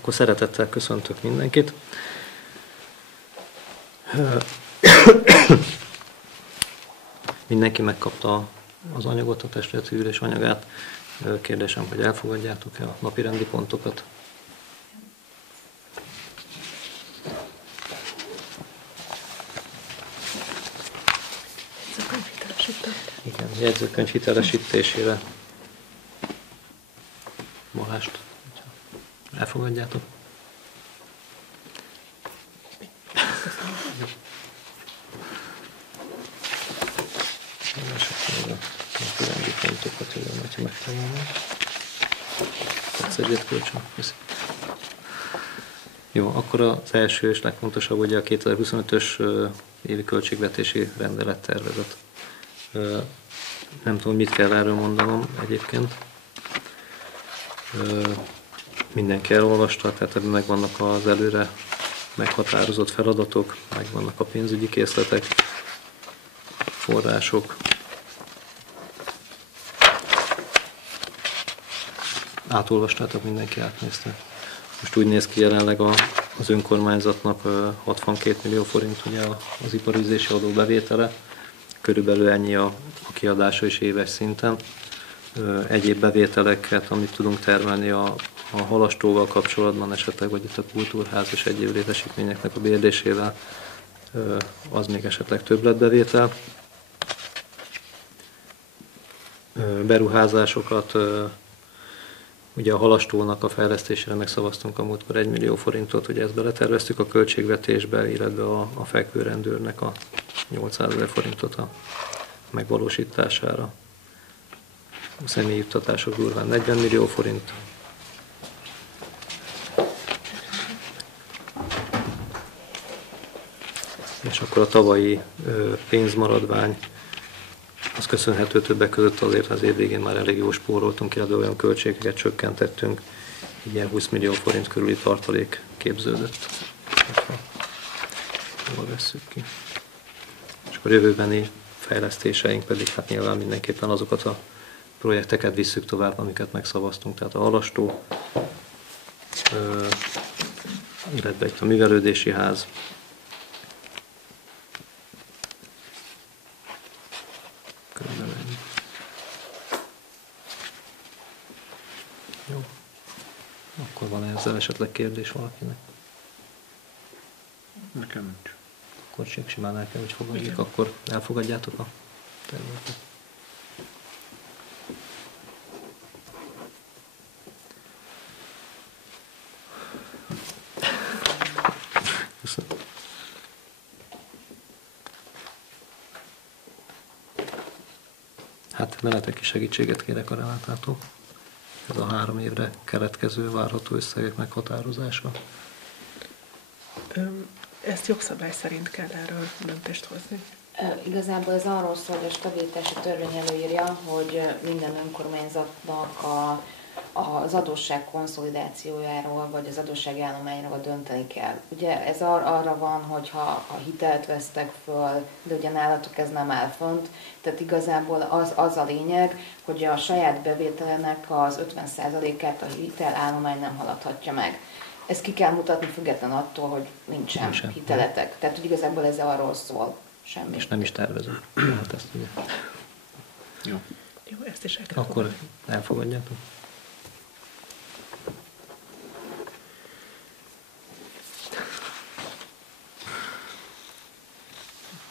akkor szeretettel köszöntök mindenkit. Mindenki megkapta az anyagot, a testületi ülés anyagát. Kérdésem, hogy elfogadjátok-e a napirendi pontokat? Igen, jegyzőkönyv hitelesítésére. Balást elfogadjátok? És akkor a napirendi pontokat jövően, hogyha megtalálom. Tetszett kölcsön. Jó, akkor az első és legfontosabb ugye a 2025-ös évi költségvetési rendelettervezet. Nem tudom, mit kell erről mondanom egyébként. Mindenki elolvasta, tehát ebben megvannak az előre meghatározott feladatok, megvannak a pénzügyi készletek, források. Átolvastátok, mindenki átnézte. Most úgy néz ki jelenleg az önkormányzatnak 62 millió forint ugye az iparűzési adó bevétele. Körülbelül ennyi a kiadása is éves szinten. Egyéb bevételeket, amit tudunk termelni a halastóval kapcsolatban, esetleg vagy itt a kultúrház és egyéb létesítményeknek a bérlésével, az még esetleg többletbevétel. Beruházásokat, ugye a halastónak a fejlesztésére megszavaztunk a múltkor 1 millió forintot, ugye ezt beleterveztük a költségvetésbe, illetve a fekvőrendőrnek a 800 000 forintot a megvalósítására. A személyi juttatások durván 40 millió forint. És akkor a tavalyi pénzmaradvány, az köszönhető többek között azért az év végén már elég jól spóroltunk, illetve olyan költségeket csökkentettünk, ilyen 20 millió forint körüli tartalék képződött. Jól vesszük ki. És akkor jövőbeni fejlesztéseink pedig hát nyilván mindenképpen azokat a projekteket visszük tovább, amiket megszavaztunk, tehát a halastó, illetve itt a művelődési ház. Körülbelül ennyi. Jó. Akkor van ezzel esetleg kérdés valakinek? Nekem nincs. Akkor csak simán el kell, hogy fogadjuk, akkor elfogadjátok a területet. Köszönöm. Hát meneteki segítséget kérek a Renátától. Ez a 3 évre keletkező várható összegek meghatározása. Ezt jogszabály szerint kell erről döntést hozni. Igazából ez arról szól, hogy a stabilitási törvény előírja, hogy minden önkormányzatnak az adósság konszolidációjáról, vagy az adósságállományról dönteni kell. Ugye ez arra van, hogyha a hitelt vesztek föl, de ugye nálatok ez nem áll fönt, tehát igazából az a lényeg, hogy a saját bevételnek az 50%-át a hitelállomány nem haladhatja meg. Ezt ki kell mutatni független attól, hogy nincsen hiteletek. Tehát, hogy igazából ez arról szól. Semmi. És nem is tervezem. Hát ezt ugye. Jó. Jó, ezt is el kell Akkor fogadni. elfogadjátok.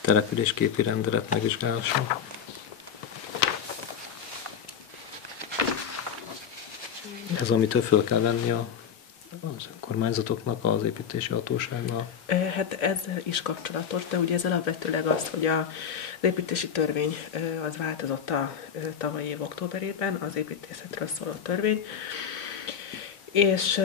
Településképi rendelet megvizsgálása. Ez, amitől föl kell venni az önkormányzatoknak, az építési hatóságnál. Hát ez is kapcsolatos, de ugye ez alapvetőleg az, hogy az építési törvény az változott a tavalyi év októberében, az építészetről szóló törvény, és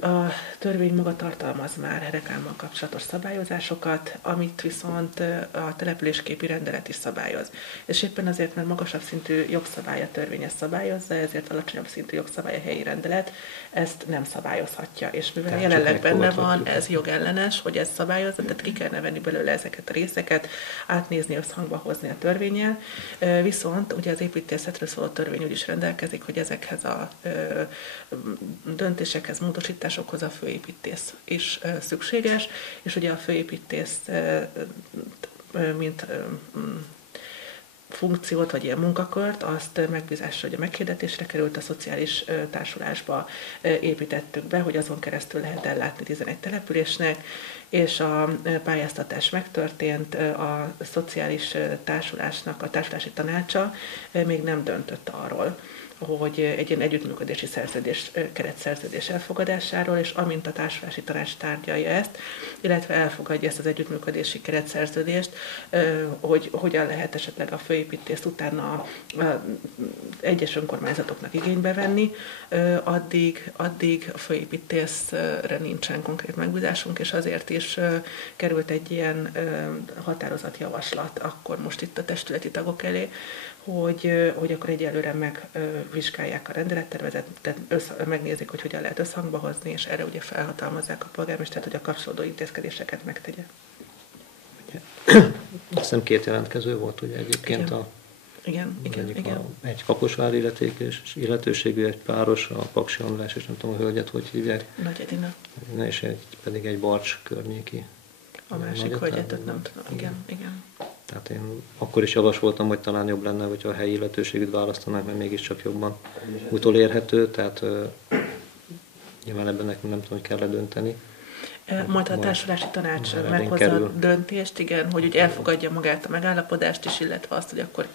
a törvény maga tartalmaz már reklámmal kapcsolatos szabályozásokat, amit viszont a településképi rendelet is szabályoz. És éppen azért, mert magasabb szintű jogszabály a törvény ezt szabályozza, ezért alacsonyabb szintű jogszabály a helyi rendelet ezt nem szabályozhatja. És mivel Tehát jelenleg benne van, ez jogellenes, hogy ez szabályozza, tehát ki kellene venni belőle ezeket a részeket, átnézni, összhangba hozni a törvénnyel. Viszont ugye az építészetről szóló törvény úgy is rendelkezik, hogy ezekhez a döntésekhez, módosításokhoz módosításokhoz a főépítész is szükséges, és ugye a főépítész mint funkciót, vagy ilyen munkakört, azt megbízásra, hogy a meghirdetésre került, a szociális társulásba építettük be, hogy azon keresztül lehet ellátni 11 településnek, és a pályáztatás megtörtént, a szociális társulásnak a társulási tanácsa még nem döntött arról, hogy egy ilyen együttműködési szerződés, keretszerződés elfogadásáról, és amint a társulási tanács tárgyalja ezt, illetve elfogadja ezt az együttműködési keretszerződést, hogy hogyan lehet esetleg a főépítést utána egyes önkormányzatoknak igénybe venni, addig a főépítészre nincsen konkrét megbízásunk, és azért is került egy ilyen határozatjavaslat akkor most itt a testületi tagok elé, hogy akkor egyelőre megvizsgálják a rendelettervezetet, megnézik, hogy hogyan lehet összhangba hozni, és erre ugye felhatalmazzák a polgármestert, hogy a kapcsolódó intézkedéseket megtegye. Azt hiszem 2 jelentkező volt ugye egyébként Igen. Igen. Egy Kaposvár illetőségű, egy páros, a Paksi András, és nem tudom a hölgyet, hogy hívják. Nagy Edina. És pedig egy Barcs környéki. A másik hölgyet, nem tudom. Igen. Tehát én akkor is javasoltam, hogy talán jobb lenne, hogyha a helyi illetőségűt választanák, mert mégiscsak jobban utolérhető, tehát nyilván ebben nekünk nem tudom, hogy kell dönteni. Majd a társulási tanács meghozza a döntést, igen, hogy ugye elfogadja magát a megállapodást is, illetve azt, hogy akkor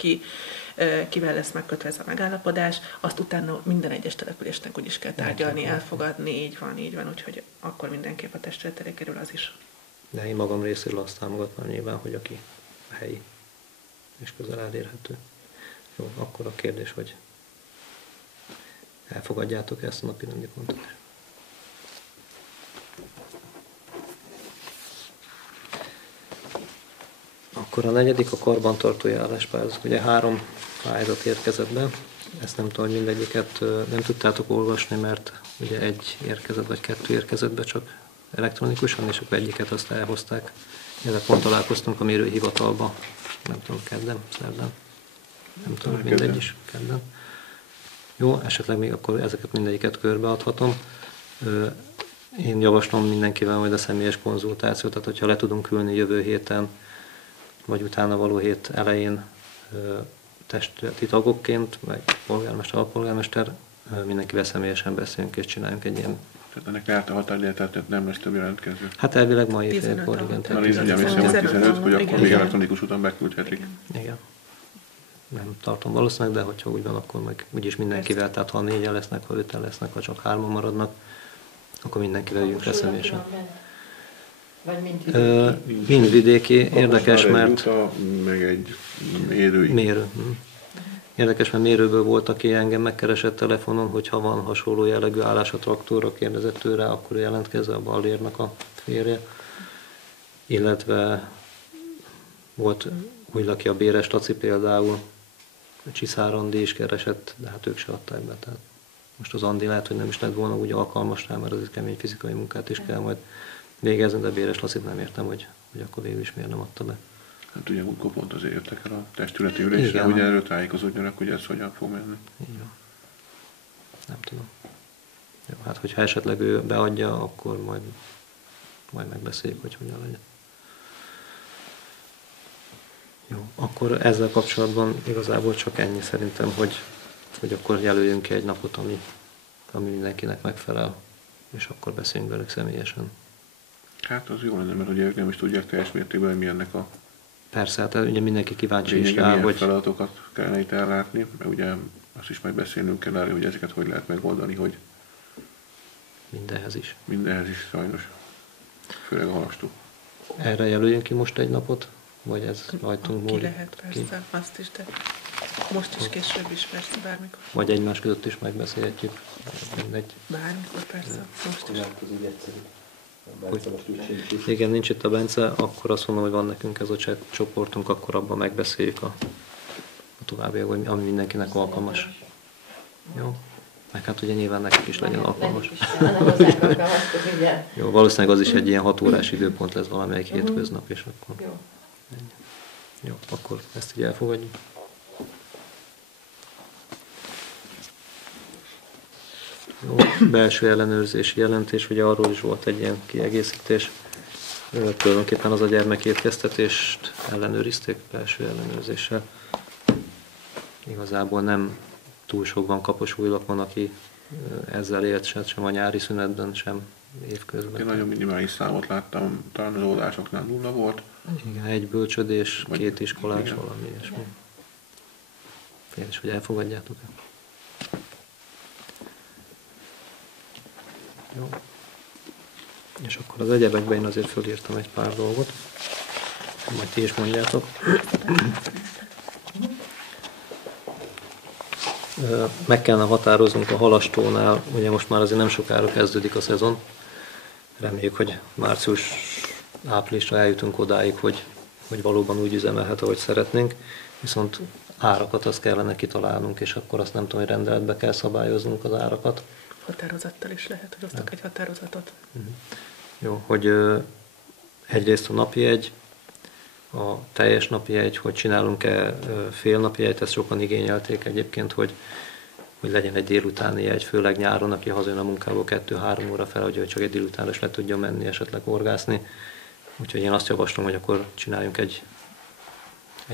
kivel lesz megkötve ez a megállapodás, azt utána minden egyes településnek úgy is kell tárgyalni, elfogadni, így van, úgyhogy akkor mindenképp a testület elé kerül az is. De én magam részéről azt támogatnám nyilván, hogy aki a helyi és közel elérhető. Jó, akkor a kérdés, hogy elfogadjátok ezt a napirendi pontot? Akkor a 4. a karbantartói álláspályázat. Ugye 3 pályázat érkezett be. Ezt nem tudom, hogy mindegyiket nem tudtátok olvasni, mert ugye 1 érkezett, vagy 2 érkezett be csak elektronikusan, és akkor egyiket azt elhozták. Ezzel pont találkoztunk a mérőhivatalba, nem tudom, kedden, szerdán. Nem tudom, mindegy is, kedden. Jó, esetleg még akkor ezeket mindegyiket körbeadhatom. Én javaslom mindenkivel majd a személyes konzultációt, tehát hogyha le tudunk ülni jövő héten, vagy utána való hét elején testületi tagokként, meg polgármester, alpolgármester, mindenkivel személyesen beszélünk és csináljunk egy ilyen. Tehát ennek leállt a határidő, tehát nem lesz több jelentkező. Hát elvileg mai félkor, igen. Na, így ugye hiszem, hogy 15, hogy akkor még elektronikus úton beküldhetik. Igen. Nem tartom valószínűleg, de hogyha úgy van, akkor meg úgyis mindenkivel, tehát ha 4-en lesznek, ha 5-en lesznek, ha csak 3-an maradnak, akkor mindenkivel jövünk le személyesen. Mind vidéki, érdekes, mert... Meg egy mérői. Mérő. Érdekes, mert mérőből volt, aki engem megkeresett telefonon, hogy ha van hasonló jellegű állás a traktorra, kérdezett tőle, akkor jelentkezze, a Ballérnak a férje. Illetve volt úgy, aki a Béres Laci például, Csiszár Andi is keresett, de hát ők se adták be. Tehát most az Andi lehet, hogy nem is lett volna úgy alkalmas rá, mert az kemény fizikai munkát is kell majd végezni, de Béres Lacit nem értem, hogy akkor végül is miért nem adta be. Hát ugye múltkor pont azért jöttek el a testületi ülésre, hogy erről tájékozódjanak, hogy ez hogyan fog menni. Igen. Nem tudom. Jó, hát hogyha esetleg ő beadja, akkor majd megbeszéljük, hogy hogyan legyen. Jó, akkor ezzel kapcsolatban igazából csak ennyi szerintem, hogy akkor jelöljünk ki egy napot, ami mindenkinek megfelel, és akkor beszéljünk velük személyesen. Hát az jó lenne, mert ugye ők nem is tudják teljes mértékben, hogy mi ennek a... Persze, hát ugye mindenki kíváncsi is rá, hogy... feladatokat kellene itt ellátni, mert ugye azt is megbeszélnünk kell arra, hogy ezeket hogy lehet megoldani, hogy... Mindenhez is. Mindenhez is sajnos. Főleg a halastó. Erre jelöljünk ki most egy napot? Vagy ez rajtunk múlik? Ki lehet, persze, azt is, de most is, később is, persze, bármikor. Vagy egymás között is megbeszélhetjük. Mindegy. Bármikor, persze, most is. Igen, nincs itt a Bence, akkor azt mondom, hogy van nekünk ez a chat csoportunk, akkor abban megbeszéljük a továbbiak, ami mindenkinek alkalmas. Jó? Meg hát ugye nyilván nekik is legyen alkalmas. Jó, valószínűleg az is egy ilyen 6 órás időpont lesz valamelyik hétköznap, és akkor... Jó, akkor ezt így elfogadjuk. Jó, belső ellenőrzési jelentés, ugye arról is volt egy ilyen kiegészítés. Tulajdonképpen az a gyermekétkeztetést ellenőrizték belső ellenőrzéssel. Igazából nem túl sokban Kaposújlakon, aki ezzel élt, sem a nyári szünetben, sem évközben. Én nagyon minimális számot láttam, talán az oldásoknál 0 volt. Igen, egy bölcsödés, Vagy- 2 iskolás, igen. valami ilyesmi. Kérdés, hogy elfogadjátok-e? Jó. És akkor az egyebekben én azért fölírtam egy pár dolgot. Majd ti is mondjátok. Meg kellene határoznunk a halastónál, ugye most már azért nem sokára kezdődik a szezon. Reméljük, hogy március-áprilisra eljutunk odáig, hogy valóban úgy üzemelhet, ahogy szeretnénk. Viszont árakat azt kellene kitalálnunk, és akkor azt nem tudom, hogy rendeletbe kell szabályoznunk az árakat. Határozattal is lehet, hogy hoztak egy határozatot. Jó, hogy egyrészt a napi jegy, a teljes napi jegy, hogy csinálunk-e fél napi jegyt, ezt sokan igényelték egyébként, hogy legyen egy délutáni jegy, főleg nyáron, aki hazajön a munkából 2-3 óra fel, hogy csak egy délutánra is le tudjon menni, esetleg horgászni. Úgyhogy én azt javaslom, hogy akkor csináljunk egy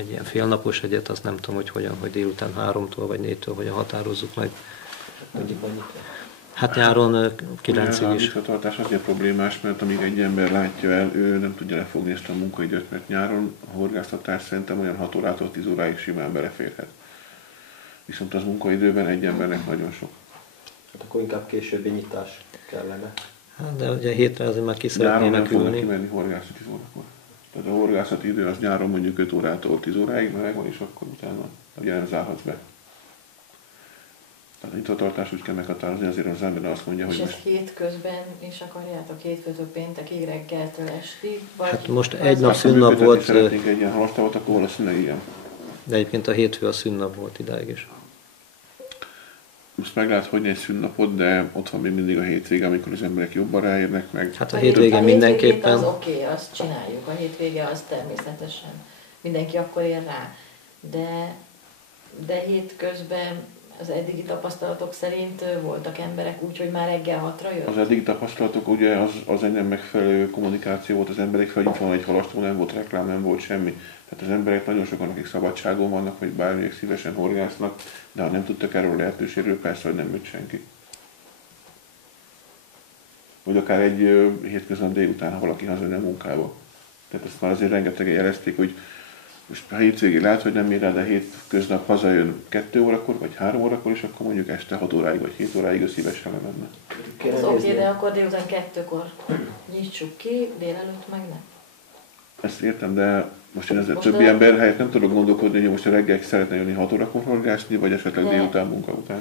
ilyen félnapos jegyet, azt nem tudom, hogy hogyan, hogy délután 3-tól vagy 4-től hogyan határozzuk meg. Hát nyáron 9-ig A is. nyitvatartás azért problémás, mert amíg egy ember látja el, ő nem tudja lefogni ezt a munkaidőt, mert nyáron a horgásztatás szerintem olyan 6 órától 10 óráig simán beleférhet. Viszont az munkaidőben egy embernek nagyon sok. Hát akkor inkább későbbi nyitás kellene. Hát, de ugye hétre azért már ki Nyáron nem szeretnének fognak ülni. kimenni horgászati órakor. Tehát a horgászati idő az nyáron mondjuk 5 órától 10 óráig, mert megvan, és akkor utána ugye nem zárhatsz be. Tehát a nyitvatartás úgy kell meghatározni, azért az ember azt mondja, hogy És ezt most hétközben is akarjátok, hétfőtől péntekig, reggeltől estig? Vagy Hát most vagy egy nap ha szünnap működtetni volt, szeretnénk egy ilyen halastavat, akkor valószínűleg igen. de egyébként a hétfő a szünnap volt idáig is. Most meg lehet hagyni egy szünnapot, de ott van még mindig a hétvége, amikor az emberek jobban ráérnek meg. Hát a A hétvégén hétvégét mindenképpen. Az oké, azt csináljuk. A hétvége az természetesen. Mindenki akkor ér rá. De hétközben az eddigi tapasztalatok szerint voltak emberek úgy, hogy már reggel 6-ra jött? Az eddig tapasztalatok ugye az egy nem megfelelő kommunikáció volt az emberek fel, itt van egy halastó, nem volt reklám, nem volt semmi. Tehát az emberek nagyon sokan, akik szabadságon vannak, vagy bármilyen szívesen horgásznak, de ha nem tudtak erről a lehetőségről, persze, hogy nem jött senki. Vagy akár egy hétköznap délután, ha valaki hazajön a munkába. Tehát ezt már azért rengeteg jelezték, hogy most a hétvégén lehet, hogy nem ér rá, de hétköznap hazajön 2 órakor, vagy 3 órakor, és akkor mondjuk este 6 óráig, vagy 7 óráig ő szívesen lemenne. Kéne Ez oké, nézni. de akkor délután 2-kor nyissuk ki, délelőtt meg nem. Ezt értem, de most én ezzel Most többi a- ember helyett nem tudok gondolkodni, hogy most a reggel szeretne jönni 6 órakor horgászni, vagy esetleg De- délután munka után.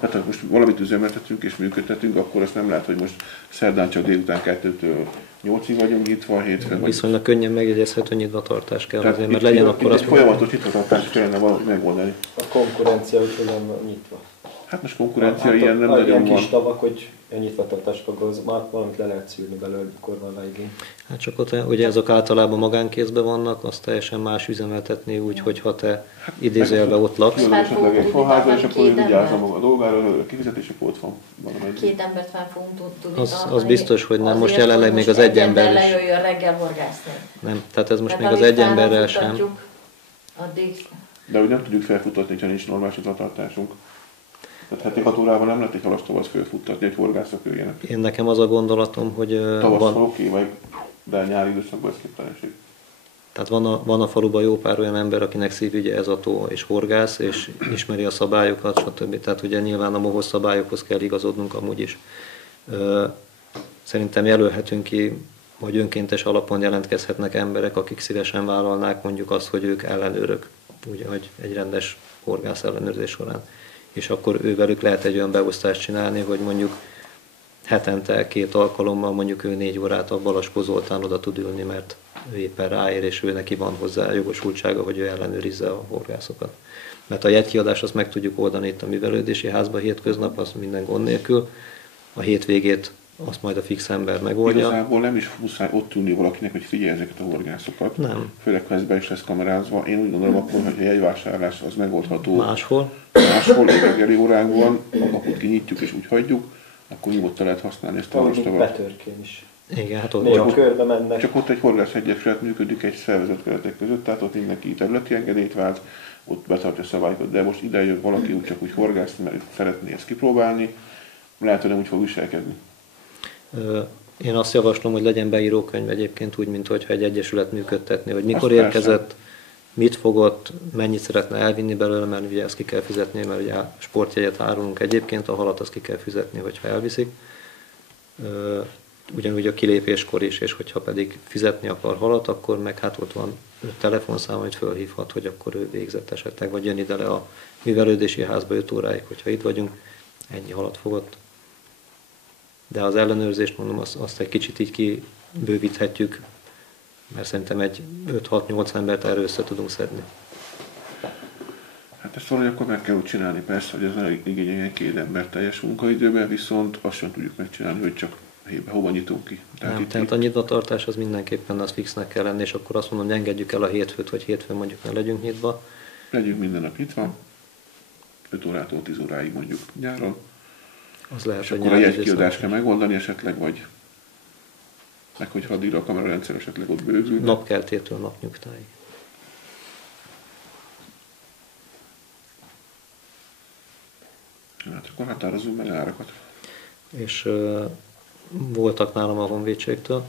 Hát ha most valamit üzemeltetünk és működtetünk, akkor azt nem lehet, hogy most szerdán csak délután 2-től 8-ig vagyunk nyitva, hétfőn vagy. Viszonylag könnyen megjegyezhető nyitvatartás kell Tehát azért, mert itt- legyen itt akkor egy az... folyamatos nyitvatartást kellene valahogy megoldani. A konkurencia úgy van nyitva. Hát most konkurencia Hát ilyen nem ilyen nagyon kis van. tavak, hogy nyitvatartások, akkor az már valamit le lehet szűrni belőle, mikor van rá igény. Hát csak ott ugye azok általában magánkézben vannak, az teljesen más üzemeltetni úgy, hogyha te idézőjelben ott laksz. Jön Már esetleg fogunk egy tudni faháza, és tartani akkor ő két vigyázza embert. maga a dolgára, a kifizetés, akkor ott van valamelyik. 2 embert fel fogunk tudni Az tartani. biztos, hogy nem. Most Azért, jelenleg hogy még most az egy ember is. lejöjjön reggel horgászni. Nem, tehát ez most Tehát még az egy amíg fel nem emberrel sem. futtatjuk, Addig De úgy nem tudjuk felfutatni, ha nincs normális nyitvatartásunk. Tehát heti 6 órában nem lehet egy halastóval fölfuttatni, hogy horgászok jöjjenek. Én nekem az a gondolatom, hogy Tavasszal van, oké, vagy de nyári időszakban ez képtelenség. tehát van a faluban jó pár olyan ember, akinek szívügye ez a tó és horgász, és ismeri a szabályokat, stb. Tehát ugye nyilván a MOHOZ szabályokhoz kell igazodnunk amúgy is. Szerintem jelölhetünk ki, hogy önkéntes alapon jelentkezhetnek emberek, akik szívesen vállalnák mondjuk azt, hogy ők ellenőrök, ugye, hogy egy rendes horgász ellenőrzés során. És akkor ővelük lehet egy olyan beosztást csinálni, hogy mondjuk hetente 2 alkalommal mondjuk ő 4 órát a Balaskó Zoltán oda tud ülni, mert ő éppen ráér, és ő neki van hozzá jogosultsága, hogy ő ellenőrizze a horgászokat. Mert a jegykiadást azt meg tudjuk oldani itt a művelődési házban hétköznap, az minden gond nélkül. A hétvégét azt majd a fix ember megoldja. Igazából nem is muszáj ott ülni valakinek, hogy figyelj ezeket a horgászokat. Nem. Főleg, ha ez be is lesz kamerázva. Én úgy gondolom akkor, hogy a jegyvásárlás az megoldható. Máshol. Máshol egy reggeli óránkban, a kaput kinyitjuk és úgy hagyjuk. akkor nyugodtan lehet használni ezt a Valami rostavat. Betörkén is. Igen, hát ott Néha csak, körbe mennek. Csak ott egy horgászegyesület működik egy szervezet keretek között, tehát ott mindenki területi engedélyt vált, ott betartja a szabályokat, de most ide jön valaki úgy csak úgy horgászni, mert szeretné ezt kipróbálni, lehet, hogy nem úgy fog viselkedni. én azt javaslom, hogy legyen beírókönyv egyébként úgy, mint hogyha egy egyesület működtetni, hogy mikor Azt érkezett, mit fogott, mennyit szeretne elvinni belőle, mert ugye ezt ki kell fizetni, mert ugye sportjegyet árulunk egyébként, a halat azt ki kell fizetni, hogyha elviszik. Ugyanúgy a kilépéskor is, és hogyha pedig fizetni akar halat, akkor meg hát ott van 5 telefonszám, amit fölhívhat, hogy akkor ő végzett esetleg, vagy jön ide le a művelődési házba 5 óráig, hogyha itt vagyunk, ennyi halat fogott. De az ellenőrzést, mondom, azt egy kicsit így kibővíthetjük, mert szerintem egy 5-6-8 embert erről össze tudunk szedni. Hát ezt valahogy akkor meg kell úgy csinálni, persze, hogy ez nem igényeljen 2 ember teljes munkaidőben, viszont azt sem tudjuk megcsinálni, hogy csak hova nyitunk ki. Tehát a nyitvatartás az mindenképpen az fixnek kell lenni, és akkor azt mondom, hogy engedjük el a hétfőt, hogy hétfőn mondjuk ne legyünk nyitva. Legyünk minden nap nyitva, 5 órától 10 óráig mondjuk nyáron, Az lehet, és hogy akkor a nyári jegykiadást időszak. kell megoldani esetleg, vagy meg hogyha addigra a kamerarendszer esetleg ott bővül. Napkeltétől napnyugtáig. Hát akkor határozzunk meg árakat. És voltak nálam a honvédségtől,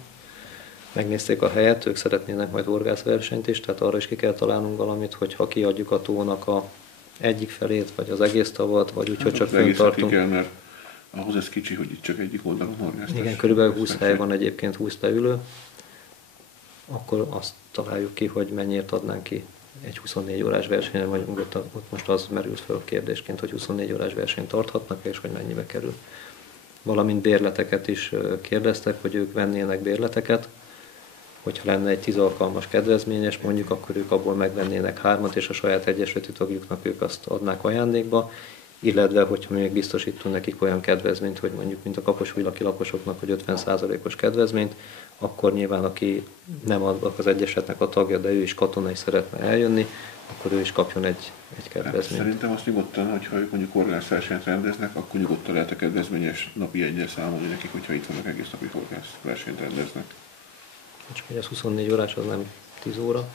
megnézték a helyet, ők szeretnének majd horgászversenyt is, tehát arra is ki kell találnunk valamit, hogy ha kiadjuk a tónak a egyik felét, vagy az egész tavat, vagy úgy, hogy csak az egészet ki fenntartunk. kell, mert ahhoz ez kicsi, hogy itt csak egyik oldalon horgásztás. Igen, körülbelül 20 hely van egyébként, 20 leülő. Akkor azt találjuk ki, hogy mennyiért adnánk ki egy 24 órás versenyen, vagy ott most az merült fel kérdésként, hogy 24 órás versenyt tarthatnak, és hogy mennyibe kerül. Valamint bérleteket is kérdeztek, hogy ők vennének bérleteket, hogyha lenne egy 10 alkalmas kedvezményes, mondjuk, akkor ők abból megvennének 3-at, és a saját egyesületi tagjuknak ők azt adnák ajándékba, illetve, hogyha még biztosítunk nekik olyan kedvezményt, hogy mondjuk, mint a kaposújlaki lakosoknak, hogy 50%-os kedvezményt, akkor nyilván, aki nem az egyesetnek a tagja, de ő is katona és szeretne eljönni, akkor ő is kapjon egy Hát kedvezményt. szerintem azt nyugodtan, hogyha ők mondjuk horgászversenyt rendeznek, akkor nyugodtan lehet a kedvezményes napi egyel számolni nekik, hogyha itt vannak egész napi horgászversenyt rendeznek. Csak hogy az 24 órás az nem 10 óra,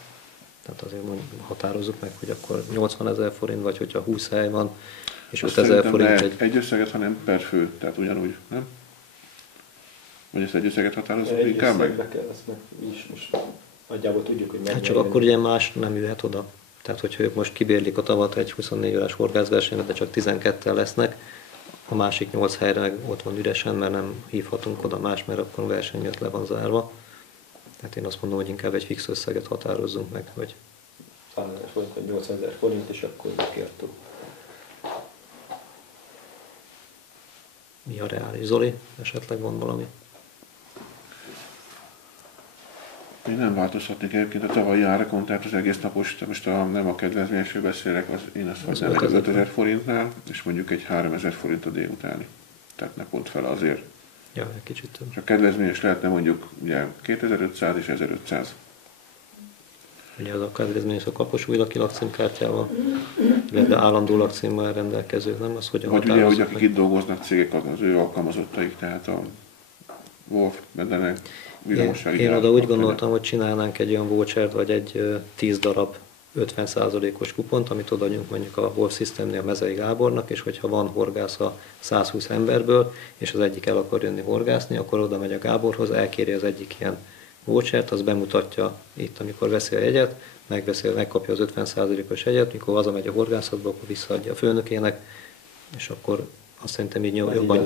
tehát azért határozzuk meg, hogy akkor 80 000 forint, vagy hogyha 20 hely van, és Azt 5000 szerintem forint ne egy összeget, hanem per fő, tehát ugyanúgy, nem? Vagy ezt egy összeget határozunk Egy inkább meg? összegbe kell, ezt meg mi is most nagyjából tudjuk, hogy Hát csak akkor ugye más nem jöhet oda. Tehát, hogyha ők most kibérlik a tavat egy 24 órás horgászversenyre, de csak 12-tel lesznek, a másik 8 helyre meg ott van üresen, mert nem hívhatunk oda más, mert akkor a verseny miatt le van zárva. Tehát én azt mondom, hogy inkább egy fix összeget határozzunk meg, hogy 100 000 forint, vagy 80 000 forint, és akkor kértük. mi a reális. Zoli, esetleg van valami? Én nem változtatnék egyébként a tavalyi árakon, tehát az egész napos, most nem a kedvezményesről beszélek, én azt Az hagynám egy 5000 5000 forintnál, és mondjuk egy 3000 forint a délutáni. Tehát ne pont fel azért. Ja, egy kicsit több. És a kedvezményes lehetne mondjuk ugye 2500 és 1500. Ugye az a kedvezményes a kaposújlaki lakcímkártyával, illetve állandó lakcímmel rendelkező, nem az, hogy a Vagy ugye, határozott hogy akik meg. itt dolgoznak cégek, az ő alkalmazottaik, tehát a Wolf, Bedene, villamossági Én oda gyárak, úgy gondoltam, hogy csinálnánk egy olyan vouchert, vagy egy 10 darab 50%-os kupont, amit odaadjunk mondjuk a Wolf Systemnél a Mezei Gábornak, és hogyha van horgász a 120 emberből, és az egyik el akar jönni horgászni, akkor oda megy a Gáborhoz, elkéri az egyik ilyen vouchert, az bemutatja itt, amikor veszi a jegyet, megkapja az 50%-os jegyet, mikor hazamegy a horgászatba, akkor visszaadja a főnökének, és akkor azt szerintem így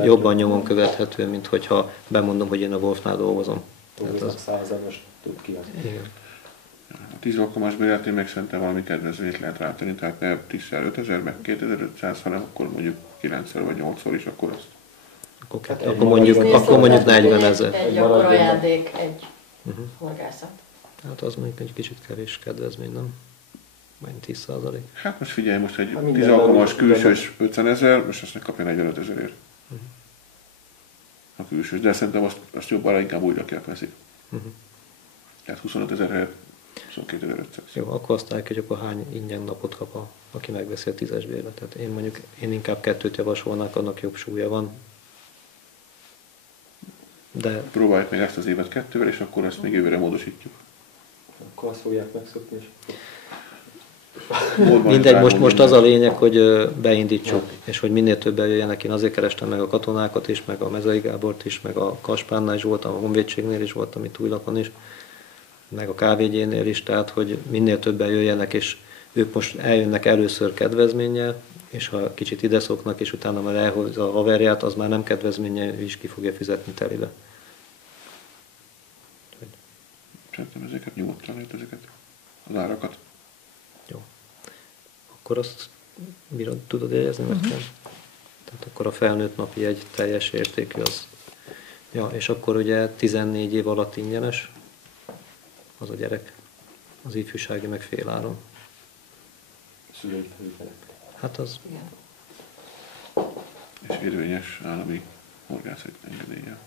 jobban nyomon követhető, mint hogyha bemondom, hogy én a Wolfnál dolgozom. Dolgoznak 100-an, most tud ki az. Igen. A 10 alkalmas béletén meg szerintem valami kedvezményt lehet rátenni, tehát ne 10-szer 5000, meg 2500, hanem akkor mondjuk 9-szer vagy 8-szor is, akkor azt. Akkor, Hát akkor, egy mondjuk, maradjon- akkor mondjuk 40 000. Egy Maradjon akkor meg. ajándék, egy Uh-huh. horgászat. Hát az mondjuk egy kicsit kevés kedvezmény, nem? Majd 10%. Hát most figyelj, most egy Hát minden 10 alkalmas van, külsős 50 000, most azt megkapja 45 000-ért. A külsős, de szerintem azt jobban inkább úgy rakják veszik. Uh-huh. Tehát 25 000 helyett 22 500. Jó, akkor azt állják, hogy akkor hány ingyen napot kap, aki megveszi a 10-es bérletet. Én inkább 2-t javasolnák, annak jobb súlya van. De Próbáljuk meg ezt az évet 2-vel, és akkor ezt még jövőre módosítjuk. Akkor azt fogják megszokni, és Módban mindegy, is most az a minden. lényeg, hogy beindítsuk, és hogy minél többen jöjjenek. Én azért kerestem meg a katonákat is, meg a Mezei Gábort is, meg a Kaspánnál is voltam, a Honvédségnél is voltam, itt Újlakon is, meg a KVG-nél is, tehát hogy minél többen jöjjenek, és ők most eljönnek először kedvezménnyel, és ha kicsit ide szoknak, és utána már elhozza a haverját, az már nem kedvezménnyel, ő is ki fogja fizetni telibe. Szerintem ezeket nyugodtan lehet, ezeket az árakat. Jó. Akkor azt tudod jegyezni? Tehát akkor a felnőtt napi egy teljes értékű az. Ja, és akkor ugye 14 év alatt ingyenes az a gyerek. Az ifjúsági meg féláron. szülői felügyelet. Hát az Igen. És érvényes állami horgászat engedélye.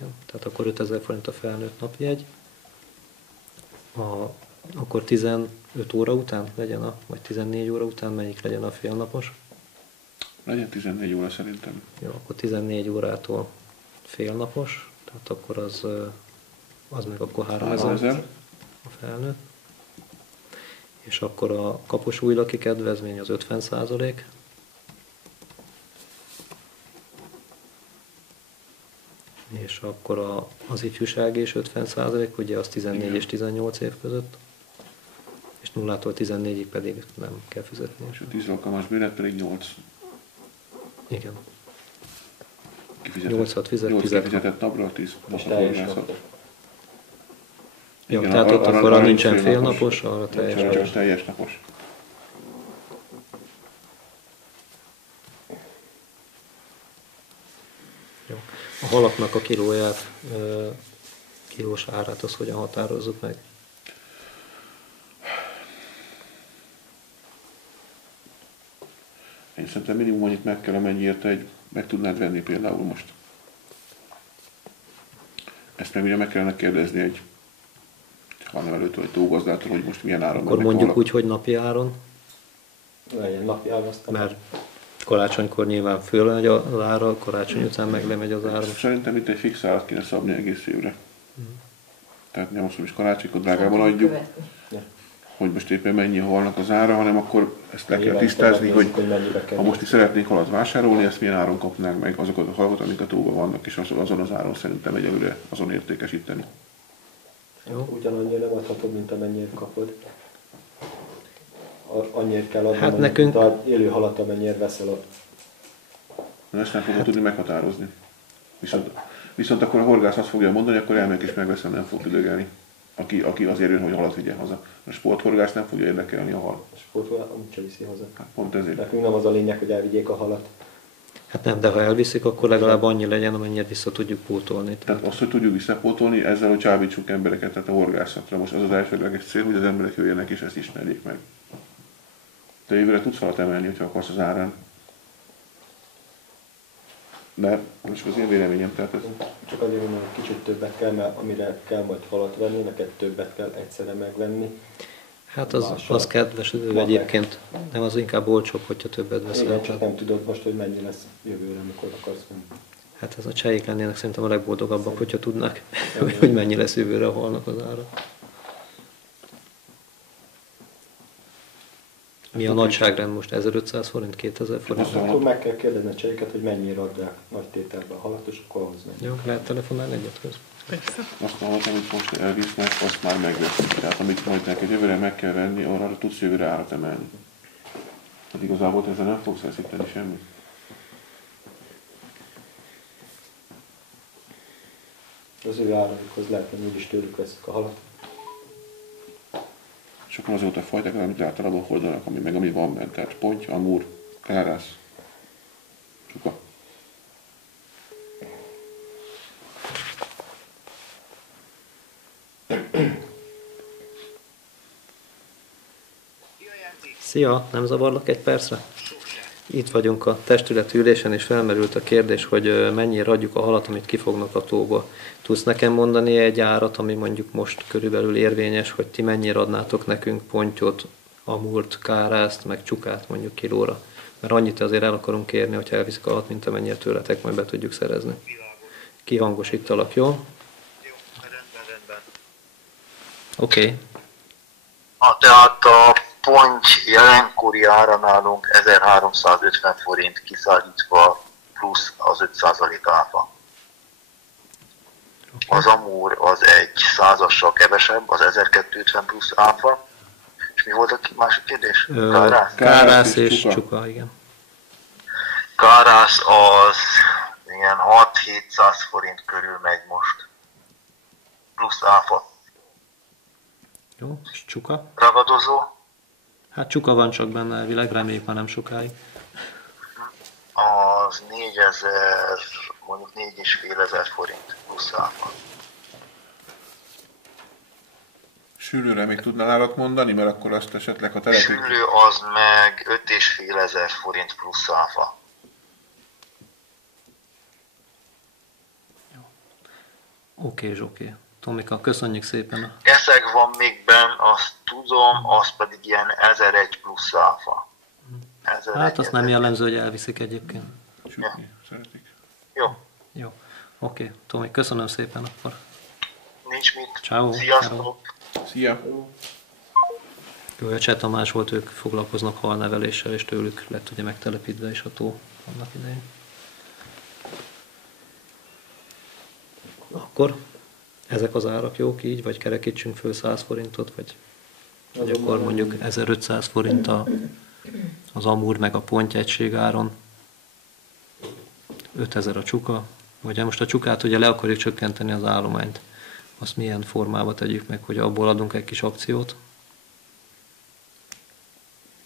jó. Tehát akkor 5000 forint a felnőtt napjegy. Akkor 15 óra után legyen vagy 14 óra után melyik legyen a félnapos? Legyen 14 óra szerintem. Jó, akkor 14 órától félnapos, tehát akkor az meg akkor 3000 3000. a felnőtt. És akkor a Kaposújlaki kedvezmény az 50%. És akkor az ifjúsági is 50%, ugye az 14 és 18 év között. És 0-tól 14-ig pedig nem kell fizetni. És a 10 alkalmas bérlet pedig 8 Igen. kifizetett. 8-at fizet, 8 10-et kifizetett napra, 10 És napra teljes horgászat. napra. Jó, Igen, tehát ott akkor arra nincsen nincs félnapos, arra teljes Csak napos. teljes napos. Jó. A halaknak a kilóját, kilós árát, az hogyan határozzuk meg? Én szerintem minimum annyit meg kell, amennyiért meg tudnád venni például most. Ezt meg ugye meg kellene kérdezni egy halnevelőtől, egy tógazdától, hogy most milyen áron Akkor mennek mondjuk halak. úgy, hogy napi áron, Legyen napi ára, aztán mert karácsonykor nyilván fölmegy az ára, karácsony után meg lemegy az ára. Szerintem itt egy fix árat kéne szabni egész évre. Mhm. Tehát nem azt, hogy most karácsonykor drágában adjuk, Követni. hogy most éppen mennyi a halnak az ára, hanem akkor ezt le kell évente tisztázni, hogy megnézzük, mennyibe ha kerül. most is szeretnénk halat vásárolni, ezt milyen áron kapnánk meg azokat a halakat, amik a tóban vannak, és azon az áron szerintem egyelőre azon értékesíteni. Jó. Ugyanannyira nem adhatod, mint amennyire kapod. Annyira kell adni, Hát mint nekünk- a élő halat, amennyire veszel ott. Na, ezt nem fogom tudni meghatározni. Viszont akkor a horgász azt fogja mondani, akkor elmegyek és megveszem, nem fog üdögelni. Aki azért jön, hogy halat vigye haza. A sporthorgász nem fogja érdekelni a hal. A sportoló úgyse viszi haza. Hát pont ezért. Nekünk nem az a lényeg, hogy elvigyék a halat. Hát nem, de ha elviszik, akkor legalább annyi legyen, amennyit vissza tudjuk pótolni. Tehát azt, hogy tudjuk visszapótolni, ezzel, hogy csábítsuk embereket, tehát a horgászatra. Most az az elsődleges cél, hogy az emberek jöjjenek és ezt ismerjék meg. Te jövőre tudsz halat emelni, hogyha akarsz az árán. De most az én véleményem, tehát ez Csak azért mondom, hogy kicsit többet kell, mert amire kell majd halat venni, neked többet kell egyszerre megvenni. Hát az Mással. kedves idő Van egyébként. Nem, az inkább olcsóbb, hogyha többet veszel. Igen, csak nem tudod most, hogy mennyi lesz jövőre, amikor akarsz venni. Hát ez a csehik lennének szerintem a legboldogabbak, hogyha tudnák, hogy mennyi lesz jövőre a halnak az ára. Mi a nagyságrend most? 1500 forint, 2000 forint? Azt mondom, Akkor meg kell kérdezni a cseréket, hogy mennyire adják nagy tételbe a halat, és akkor ahhoz megy. Jó, lehet telefonálni egyet közben. Persze. azt a halat, amit most elvisznek, azt már megveszik. Tehát amit majd neked jövőre meg kell venni, arra tudsz jövőre árat emelni. Hát igazából ezzel nem fogsz elszíteni semmit. Az ő áraikhoz lehet, hogy úgyis tőlük veszik a halat. És akkor azóta a fajták, amit általában hordanak, ami van bent. Tehát ponty, amúr, kárász, csuka. Szia, nem zavarlak egy percre? Itt vagyunk a testületi ülésen, és felmerült a kérdés, hogy mennyire adjuk a halat, amit kifognak a tóba. Tudsz nekem mondani egy árat, ami mondjuk most körülbelül érvényes, hogy ti mennyire adnátok nekünk pontyot, amúrt, kárászt, meg csukát mondjuk kilóra? Mert annyit azért el akarunk kérni, hogyha elviszik a halat, mint amennyire tőletek majd be tudjuk szerezni. Kihangosítalak, jó? Jó, rendben. Oké. Tehát a ponty jelenkori ára nálunk 1350 forint kiszállítva plusz az 5% áfa. Az Amur az egy százassal kevesebb, az 1250 plusz áfa. És mi volt a másik kérdés? Kárász? Kárász és csuka, igen. Kárász az ilyen 6-700 forint körül megy most. Plusz áfa. Jó, és csuka? Ragadozó Hát csuka van csak benne elvileg, reméljük már nem sokáig. az 4000, mondjuk 4500 forint plusz áfa. Sűrűre még tudnál árat mondani, mert akkor azt esetleg, ha telepít... Süllő az meg 5500 forint plusz áfa. Oké. Tomika, köszönjük szépen. Eszeg van még benn, azt tudom, az pedig ilyen 1001 plusz áfa. 1001, Hát azt nem jellemző, hogy elviszik egyébként. Sütni szeretik. Jó, Jó. Oké, Tomi, köszönöm szépen akkor. nincs mit. Ciao. Sziasztok! Szia! Jó, a Cseh Tamás volt, ők foglalkoznak halneveléssel, és tőlük lett ugye megtelepítve is a tó annak idején. Akkor ezek az árak jók így, vagy kerekítsünk föl 100 forintot, vagy akkor mondjuk 1500 forint az Amur meg a ponty egységáron, 5000 a csuka, vagy most a csukát ugye le akarjuk csökkenteni az állományt, azt milyen formába tegyük meg, hogy abból adunk egy kis akciót.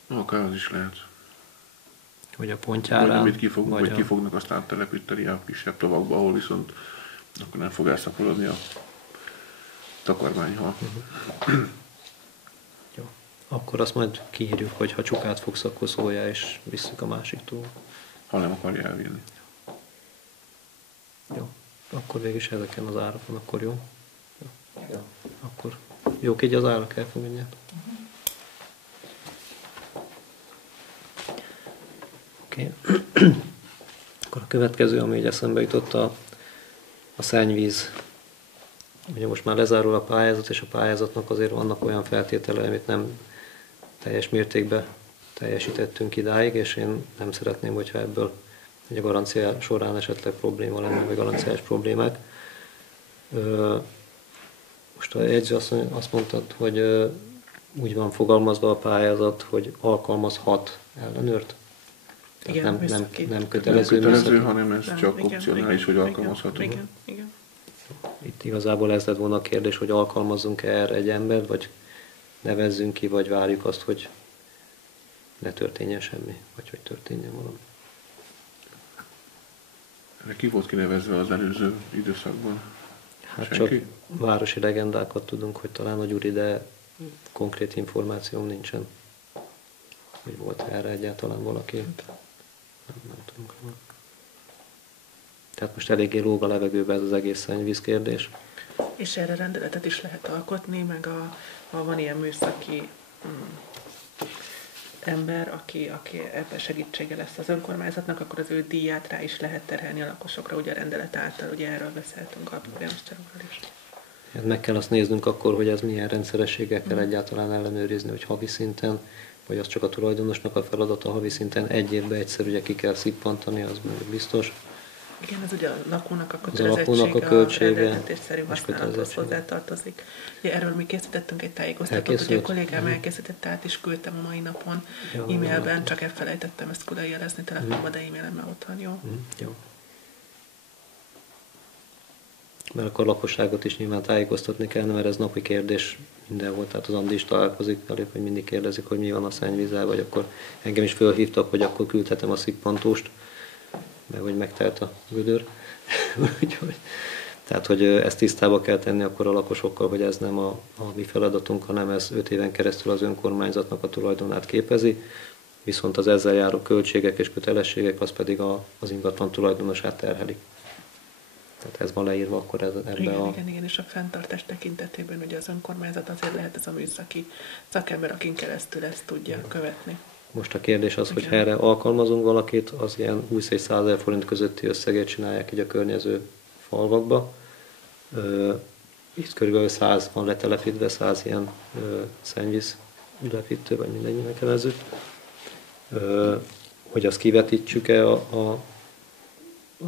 Akár az is lehet. Hogy a Vagy pontyárán, amit kifogunk, vagy a- ki fognak aztán telepíteni a kisebb tavakba, ahol viszont akkor nem fog elszaporodni a takarmányhal. Jó. Akkor azt majd kiírjuk, hogy ha csukát fogsz, akkor szóljál, és visszük a másik túl. Ha nem akarja elvinni. Jó. Akkor végig is ezeken az árakon, akkor jó? Ja. Akkor jók így az árak, elfogadják? Oké. Akkor a következő, ami így eszembe jutott, a szennyvíz. Ugye most már lezárul a pályázat, és a pályázatnak azért vannak olyan feltételei, amit nem teljes mértékben teljesítettünk idáig, és én nem szeretném, hogyha ebből ugye a garancia során esetleg probléma lenne, vagy garanciás problémák. Most a jegyző azt mondtad, hogy úgy van fogalmazva a pályázat, hogy alkalmazhat ellenőrt. Tehát Igen, nem műszaki. nem kötelező. Kötelező, műszaki. hanem ez csak Igen, opcionális, hogy igen, alkalmazható. Igen. Itt igazából ez lett volna a kérdés, hogy alkalmazzunk-e erre egy embert, vagy nevezzünk ki, vagy várjuk azt, hogy ne történjen semmi, vagy hogy történjen valami. Erre ki volt kinevezve az előző időszakban? Hát Senki? csak városi legendákat tudunk, hogy talán a Gyuri, de konkrét információm nincsen. Hogy volt erre egyáltalán valaki. Nem tudunk róla. Tehát most eléggé lóg a levegőbe ez az egész szennyvíz kérdés. És erre rendeletet is lehet alkotni, meg ha van ilyen műszaki ember, aki ebben segítsége lesz az önkormányzatnak, akkor az ő díját rá is lehet terhelni a lakosokra, ugye a rendelet által, ugye erről beszéltünk a polgármester úrral is. Hát meg kell azt néznünk akkor, hogy ez milyen rendszerességgel kell egyáltalán ellenőrizni, hogy havi szinten, vagy az csak a tulajdonosnak a feladata havi szinten, egy évben egyszer ugye ki kell szippantani, az mondjuk biztos. Igen, ez ugye a lakónak a Az a lakónak a kötelezettsége, a költsége, rendeltetésszerű és használathoz kötelezettsége. hozzátartozik. Ugye erről mi készítettünk egy tájékoztatót, ugye a Elkészült? kollégám elkészítette, át is küldtem a mai napon Jó, e-mailben, jó. csak elfelejtettem ezt külön jelezni telefonban, de e-mailemmel ott van, jó? Jó. Mert akkor a lakosságot is nyilván tájékoztatni kell, mert ez napi kérdés mindenhol, tehát az Andi is találkozik velük, hogy mindig kérdezik, hogy mi van a szennyvízzel, vagy akkor engem is fölhívtak, hogy akkor küldhetem a szippantóst, mert hogy megtelt a gödör. Úgyhogy, tehát, hogy ezt tisztába kell tenni akkor a lakosokkal, hogy ez nem a mi feladatunk, hanem ez 5 éven keresztül az önkormányzatnak a tulajdonát képezi, viszont az ezzel járó költségek és kötelességek az pedig az ingatlan tulajdonosát terhelik. Tehát ez van leírva akkor ebbe Igen, és a fenntartás tekintetében ugye az önkormányzat azért lehet ez a műszaki szakember, akin keresztül ezt tudja követni. Most a kérdés az, hogy Igen. ha erre alkalmazunk valakit, az ilyen 20 és 100 000 forint közötti összeget csinálják így a környező falvakba. Itt körülbelül 100 van letelepítve, 100 ilyen szennyvíz ülepítő, vagy mindegynek nevezzük. Hogy azt kivetítsük-e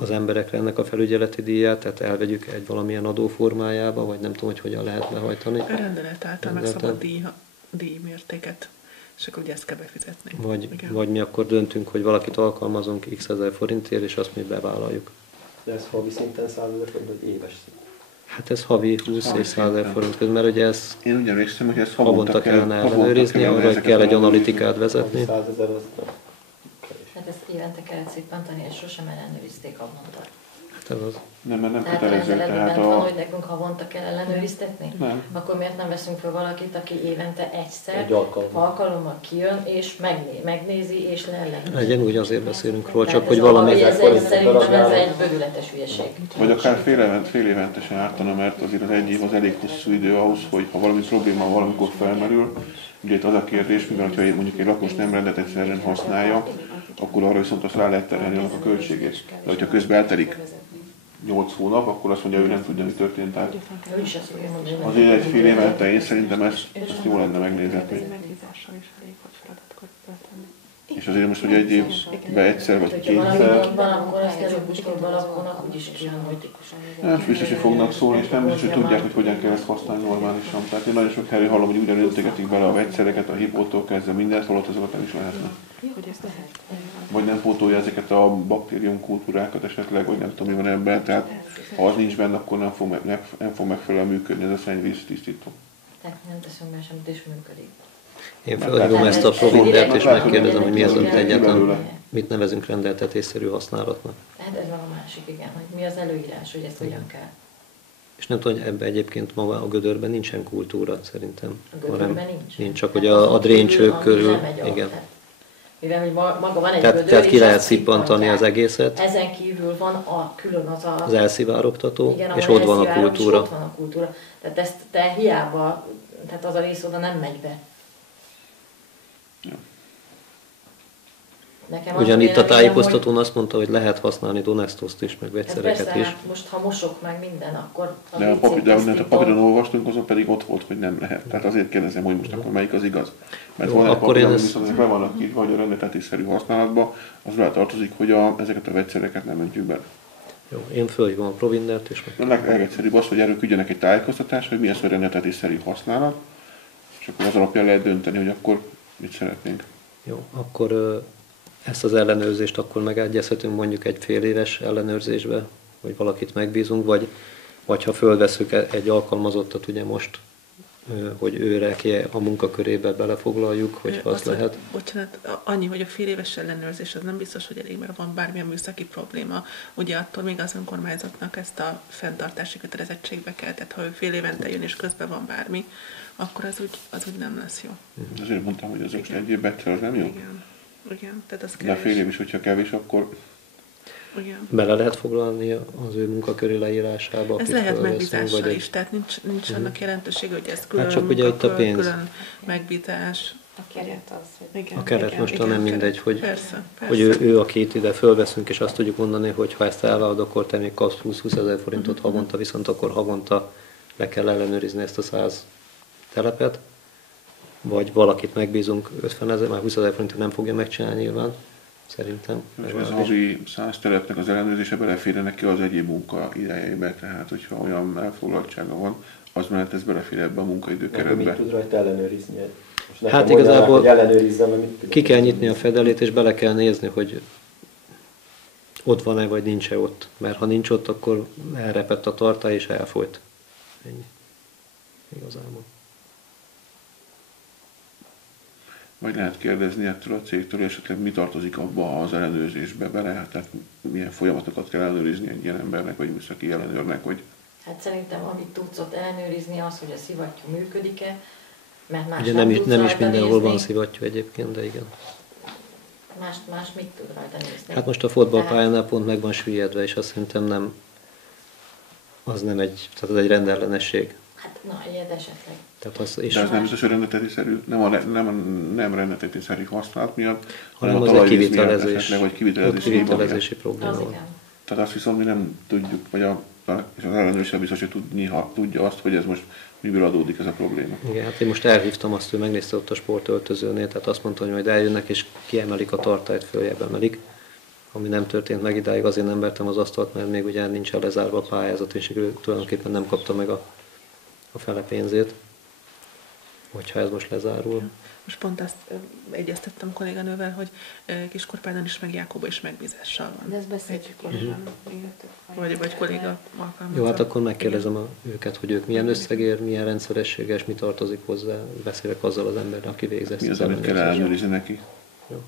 az emberekre ennek a felügyeleti díját, tehát elvegyük egy valamilyen adó formájába, vagy nem tudom, hogy hogyan lehet lehajtani. A rendelet által megszabad díjmértéket, és akkor ugye ezt kell befizetni. Vagy mi akkor döntünk, hogy valakit alkalmazunk x ezer forintért, és azt mi bevállaljuk. De ez havi szinten 100 000 forint, vagy éves szinten? Hát ez havi 20 és 100 000 forint közben, mert ugye ez Én úgy emlékszem, hogy ezt havonta kellene ellenőrizni, vagy kell egy analitikát vezetni. 100 000 az kevés. Hát ezt évente kellett szippantani, és sosem ellenőrizték havonta. Hát ez az. Nem, mert nem Tehát a kötelező. rendeletben Tehát bent van, hogy nekünk havonta kell ellenőriztetni? Nem. Akkor miért nem veszünk fel valakit, aki évente egyszer, Egy alkalommal kijön, és megnézi, és leellenőrzi? Legyen úgy, azért beszélünk róla, csak Tehát hogy ez valami... szerintem ez egy bődületes hülyeség. Vagy akár fél éventesen ártana, mert azért az egy év az elég hosszú idő ahhoz, hogy ha valami probléma valamikor felmerül, ugye itt az a kérdés, mivel ha mondjuk egy lakos nem rendet egyszerűen használja, akkor arra viszont azt rá lehet terhelni annak a költségét. De hogyha közben eltelik 8 hónap, akkor azt mondja, ő nem tudja, mi történt. Tehát Ő is azt fogja mondani, hogy azért egy fél évente én szerintem ezt jó lenne megnézetni. Megbízással is elég, hogy feladatkor tölteni. És azért most, hogy egy évben egyszer vagy hogyha valami kétszer, gond van, akkor ezt előbb-utóbb a lakónak úgyis kijön, hogy nem biztos, hogy fognak szólni, és nem biztos, hogy tudják, hogy hogyan kell ezt használni normálisan. Tehát én nagyon sok helyről hallom, hogy ugyan öntegetik bele a vegyszereket, a hipótól kezdve mindent, holott azokat nem is lehetne. Hogy ezt lehet. Vagy nem pótolja ezeket a baktériumkultúrákat esetleg, vagy nem tudom, mi van ebben. Tehát ha az nincs benne, akkor nem fog megfelelően működni ez a szennyvíz tisztító. tehát nem teszünk be semmit, és működik. Én felhívom ezt a provindert, és megkérdezem, hogy mi az, amit egyáltalán belőle. mit nevezünk rendeltetésszerű használatnak. Tehát ez van a másik, igen, hogy mi az előírás, hogy ezt hogyan kell. És nem tudom, hogy ebben egyébként maga a gödörben nincsen kultúra, szerintem. A gödörben nincs. Nincs, csak Hát hogy azon a dréncsők ami körül, lemegy igen. tehát mivel hogy maga van egy Tehát, gödör, tehát ki és lehet azt szippantani az szippantják. egészet, Ezen kívül van külön az elszivárogtató, igen, és ahol ott van a elszivárog, és kultúra. ott van a kultúra. Tehát ezt te hiába, tehát az a rész oda nem megy be. Ja. Nekem az Ugyanitt a véleményem, tájékoztatón azt mondta, hogy lehet használni Donestoszt is, meg hogy- vegyszereket persze, is. hát most ha mosok meg minden, akkor a De a WC-t papíron tisztítom. olvastunk, azon pedig ott volt, hogy nem lehet. Tehát azért kérdezem, hogy most akkor melyik az igaz. Mert Jó, van egy akkor papír, én ami ezt- viszont ezek le vannak írva, hogy a rendeltetésszerű használatban, az rá tartozik, hogy ezeket a vegyszereket nem öntjük be. Jó, én fölhívom a provindert, és A legegyszerűbb az, hogy erről küldjenek egy tájékoztatást, hogy mi az, hogy rendeltetésszerű használat, és akkor az alapján lehet dönteni, hogy akkor mit szeretnénk. jó, akkor ezt az ellenőrzést akkor megegyezhetünk mondjuk egy fél éves ellenőrzésbe, hogy valakit megbízunk, vagy ha fölveszünk egy alkalmazottat ugye most, hogy őre ki a munkakörébe belefoglaljuk, hogyha azt lehet. Bocsánat, annyi, hogy a fél éves ellenőrzés az nem biztos, hogy elég, mert van bármilyen műszaki probléma. Ugye attól még az önkormányzatnak ezt a fenntartási kötelezettségbe kell, tehát ha ő fél évente jön és közben van bármi, akkor az úgy nem lesz jó. Azért mondtam, hogy az most Igen. egy év egyszer az nem jó. Igen, tehát az De fél kevés. év is, hogyha kevés, akkor Igen. Bele lehet foglalni az ő munkaköri leírásába, Ez akit lehet fölveszünk, megbízással vagy is, tehát nincs annak jelentősége, hogy ez külön csak ugye itt a pénz. külön megbízás. A keret az, hogy Igen, A keret igen, most igen, nem keret. mindegy, hogy, Persze. hogy ő akit ide fölveszünk, és azt tudjuk mondani, hogy ha ezt elvállalod, akkor te még kapsz 20 000 forintot havonta, viszont akkor havonta le kell ellenőrizni ezt a 100 telepet, vagy valakit megbízunk 50 000, már 20 000 forintot nem fogja megcsinálni nyilván, szerintem. és ez legalábbis. havi 100 telepnek az ellenőrzése beleférne neki az egyéb munka idejébe, tehát hogyha olyan elfoglaltsága van, az mellett ez belefér ebbe a munkaidő Akkor mit keretbe. tud rajta ellenőrizni? Most nekem Hát mondják, igazából hogy ellenőrizzem, mert mit tudok Ki kell nyitni a ellenőrizni? fedelét, és bele kell nézni, hogy ott van-e, vagy nincs-e ott. Mert ha nincs ott, akkor elrepett a tartály, és elfolyt. Ennyi. Igazából. Vagy lehet kérdezni ettől a cégtől, esetleg mi tartozik abba az ellenőrzésbe bele, tehát milyen folyamatokat kell ellenőrizni egy ilyen embernek, vagy műszaki ellenőrnek, hogy Hát szerintem, amit tudsz ott ellenőrizni, az, hogy a szivattyú működik-e, mert más Ugye nem tudsz nem is rajta mindenhol nézni. van szivattyú egyébként, de igen. Más mit tud rajta nézni? Hát most a fotballpályánál pont meg van süllyedve, és azt szerintem nem, az nem egy, tehát az egy rendellenesség. Hát, na, ilyet esetleg. Tehát az, és, de ez nem biztos, hogy rendeltetésszerű, nem rendeltetésszerű használat miatt, hanem a az egy talajvíz miatt kivitelezés. esetleg, vagy Ott kivitelezési hiba miatt. kivitelezési probléma Az van. igen. Tehát azt viszont mi nem tudjuk, vagy és az ellenőrzés biztos, hogy tudja azt, hogy ez most miből adódik ez a probléma. Igen, hát én most elhívtam azt, hogy megnézte ott a sportöltözőnél, tehát azt mondta, hogy majd eljönnek és kiemelik a tartályt, följebb emelik. Ami nem történt meg idáig, azért nem vertem az asztalt, mert még ugye nincsen lezárva a pályázat, és ő tulajdonképpen nem kapta meg a fele pénzét, hogyha ez most lezárul. Most pont azt egyeztettem kolléganővel, hogy Kiskorpányon is, meg Jákóba is megbízással van. De ezt beszéltük Vagy kolléga alkalmazza. Jó, hát akkor megkérdezem őket, hogy ők milyen összegért, milyen rendszerességgel, és mi tartozik hozzá. Beszélek azzal az emberrel, aki végzett. Mi az, amit kell ellenőrizni neki? Jó.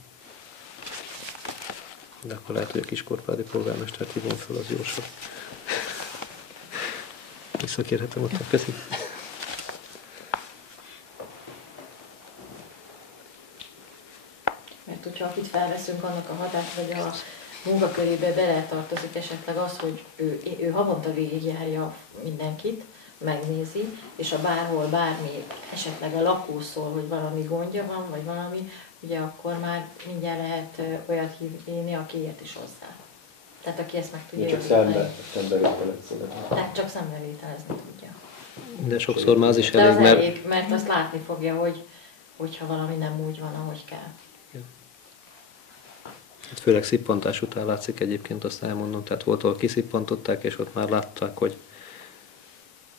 De akkor lehet, hogy a Kiskorpádi polgármestert hívom fel, az jósabb. Visszakérhetem ott, köszi. Mert hogyha akit felveszünk, annak a hatás, vagy a munkakörébe beletartozik esetleg az, hogy ő havonta végigjárja mindenkit, megnézi, és a bárhol bármi, esetleg a lakó szól, hogy valami gondja van, vagy valami, ugye akkor már mindjárt lehet olyat hívni, aki ért is hozzá. Tehát aki ezt meg tudja Csak szembevételezni. Tehát csak szembevételezni tudja. De sokszor már az is De elég, az mert... elég, mert azt látni fogja, hogyha valami nem úgy van, ahogy kell. Hát főleg szippantás után látszik egyébként, azt elmondom. Tehát volt, ahol kiszippantották, és ott már látták, hogy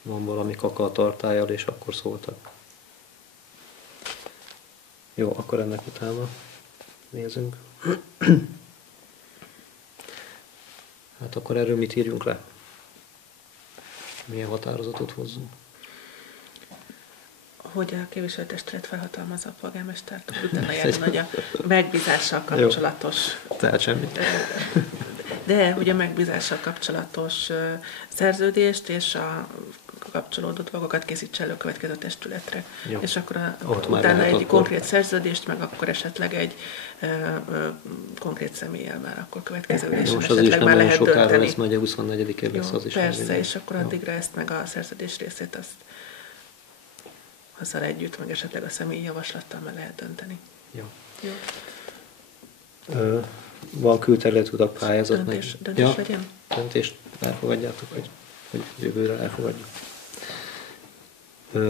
van valami kaka a tartállyal, és akkor szóltak. Jó, akkor ennek utána nézzünk. Hát akkor erről mit írjunk le? Milyen határozatot hozzunk? Hogy a képviselőtestület felhatalmazza a polgármestert, utána járjon, hogy a megbízással kapcsolatos... Tehát semmi. De hogy a megbízással kapcsolatos szerződést és a kapcsolódó dolgokat készítse elő a következő testületre. Jó. És akkor utána egy akkor... konkrét szerződést, meg akkor esetleg egy konkrét személlyel már akkor következő ülésen most az is esetleg nem már olyan lehet sokára dönteni. lesz, majd a 24-én lesz az is. Persze, és akkor addigra ezt meg a szerződés részét azt azzal együtt, meg esetleg a személyi javaslattal már lehet dönteni. Jó. Jó. Van külterületutak pályázat. Döntés legyen? Döntést elfogadjátok, hogy jövőre elfogadjuk.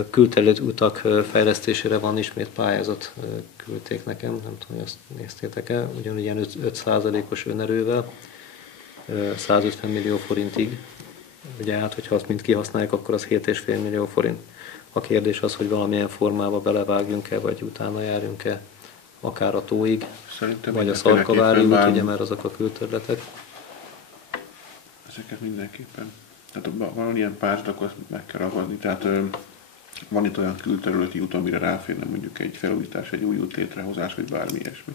Külterületutak fejlesztésére van ismét pályázat, küldték nekem, nem tudom, hogy azt néztétek-e, ugyanúgy ilyen 5%-os önerővel, 150 millió forintig. Ugye hát, hogyha azt mind kihasználjuk, akkor az 7,5 millió forint. A kérdés az, hogy valamilyen formába belevágjunk-e, vagy utána járjunk-e akár a Tóig, Szerintem vagy a Szarkavári út, már... ugye, mert azok a külterületek. Ezeket mindenképpen. Tehát van ilyen párt, akkor azt meg kell ragadni. Tehát van itt olyan külterületi út, amire ráférne mondjuk egy felújítás, egy új út létrehozás, vagy bármi ilyesmi.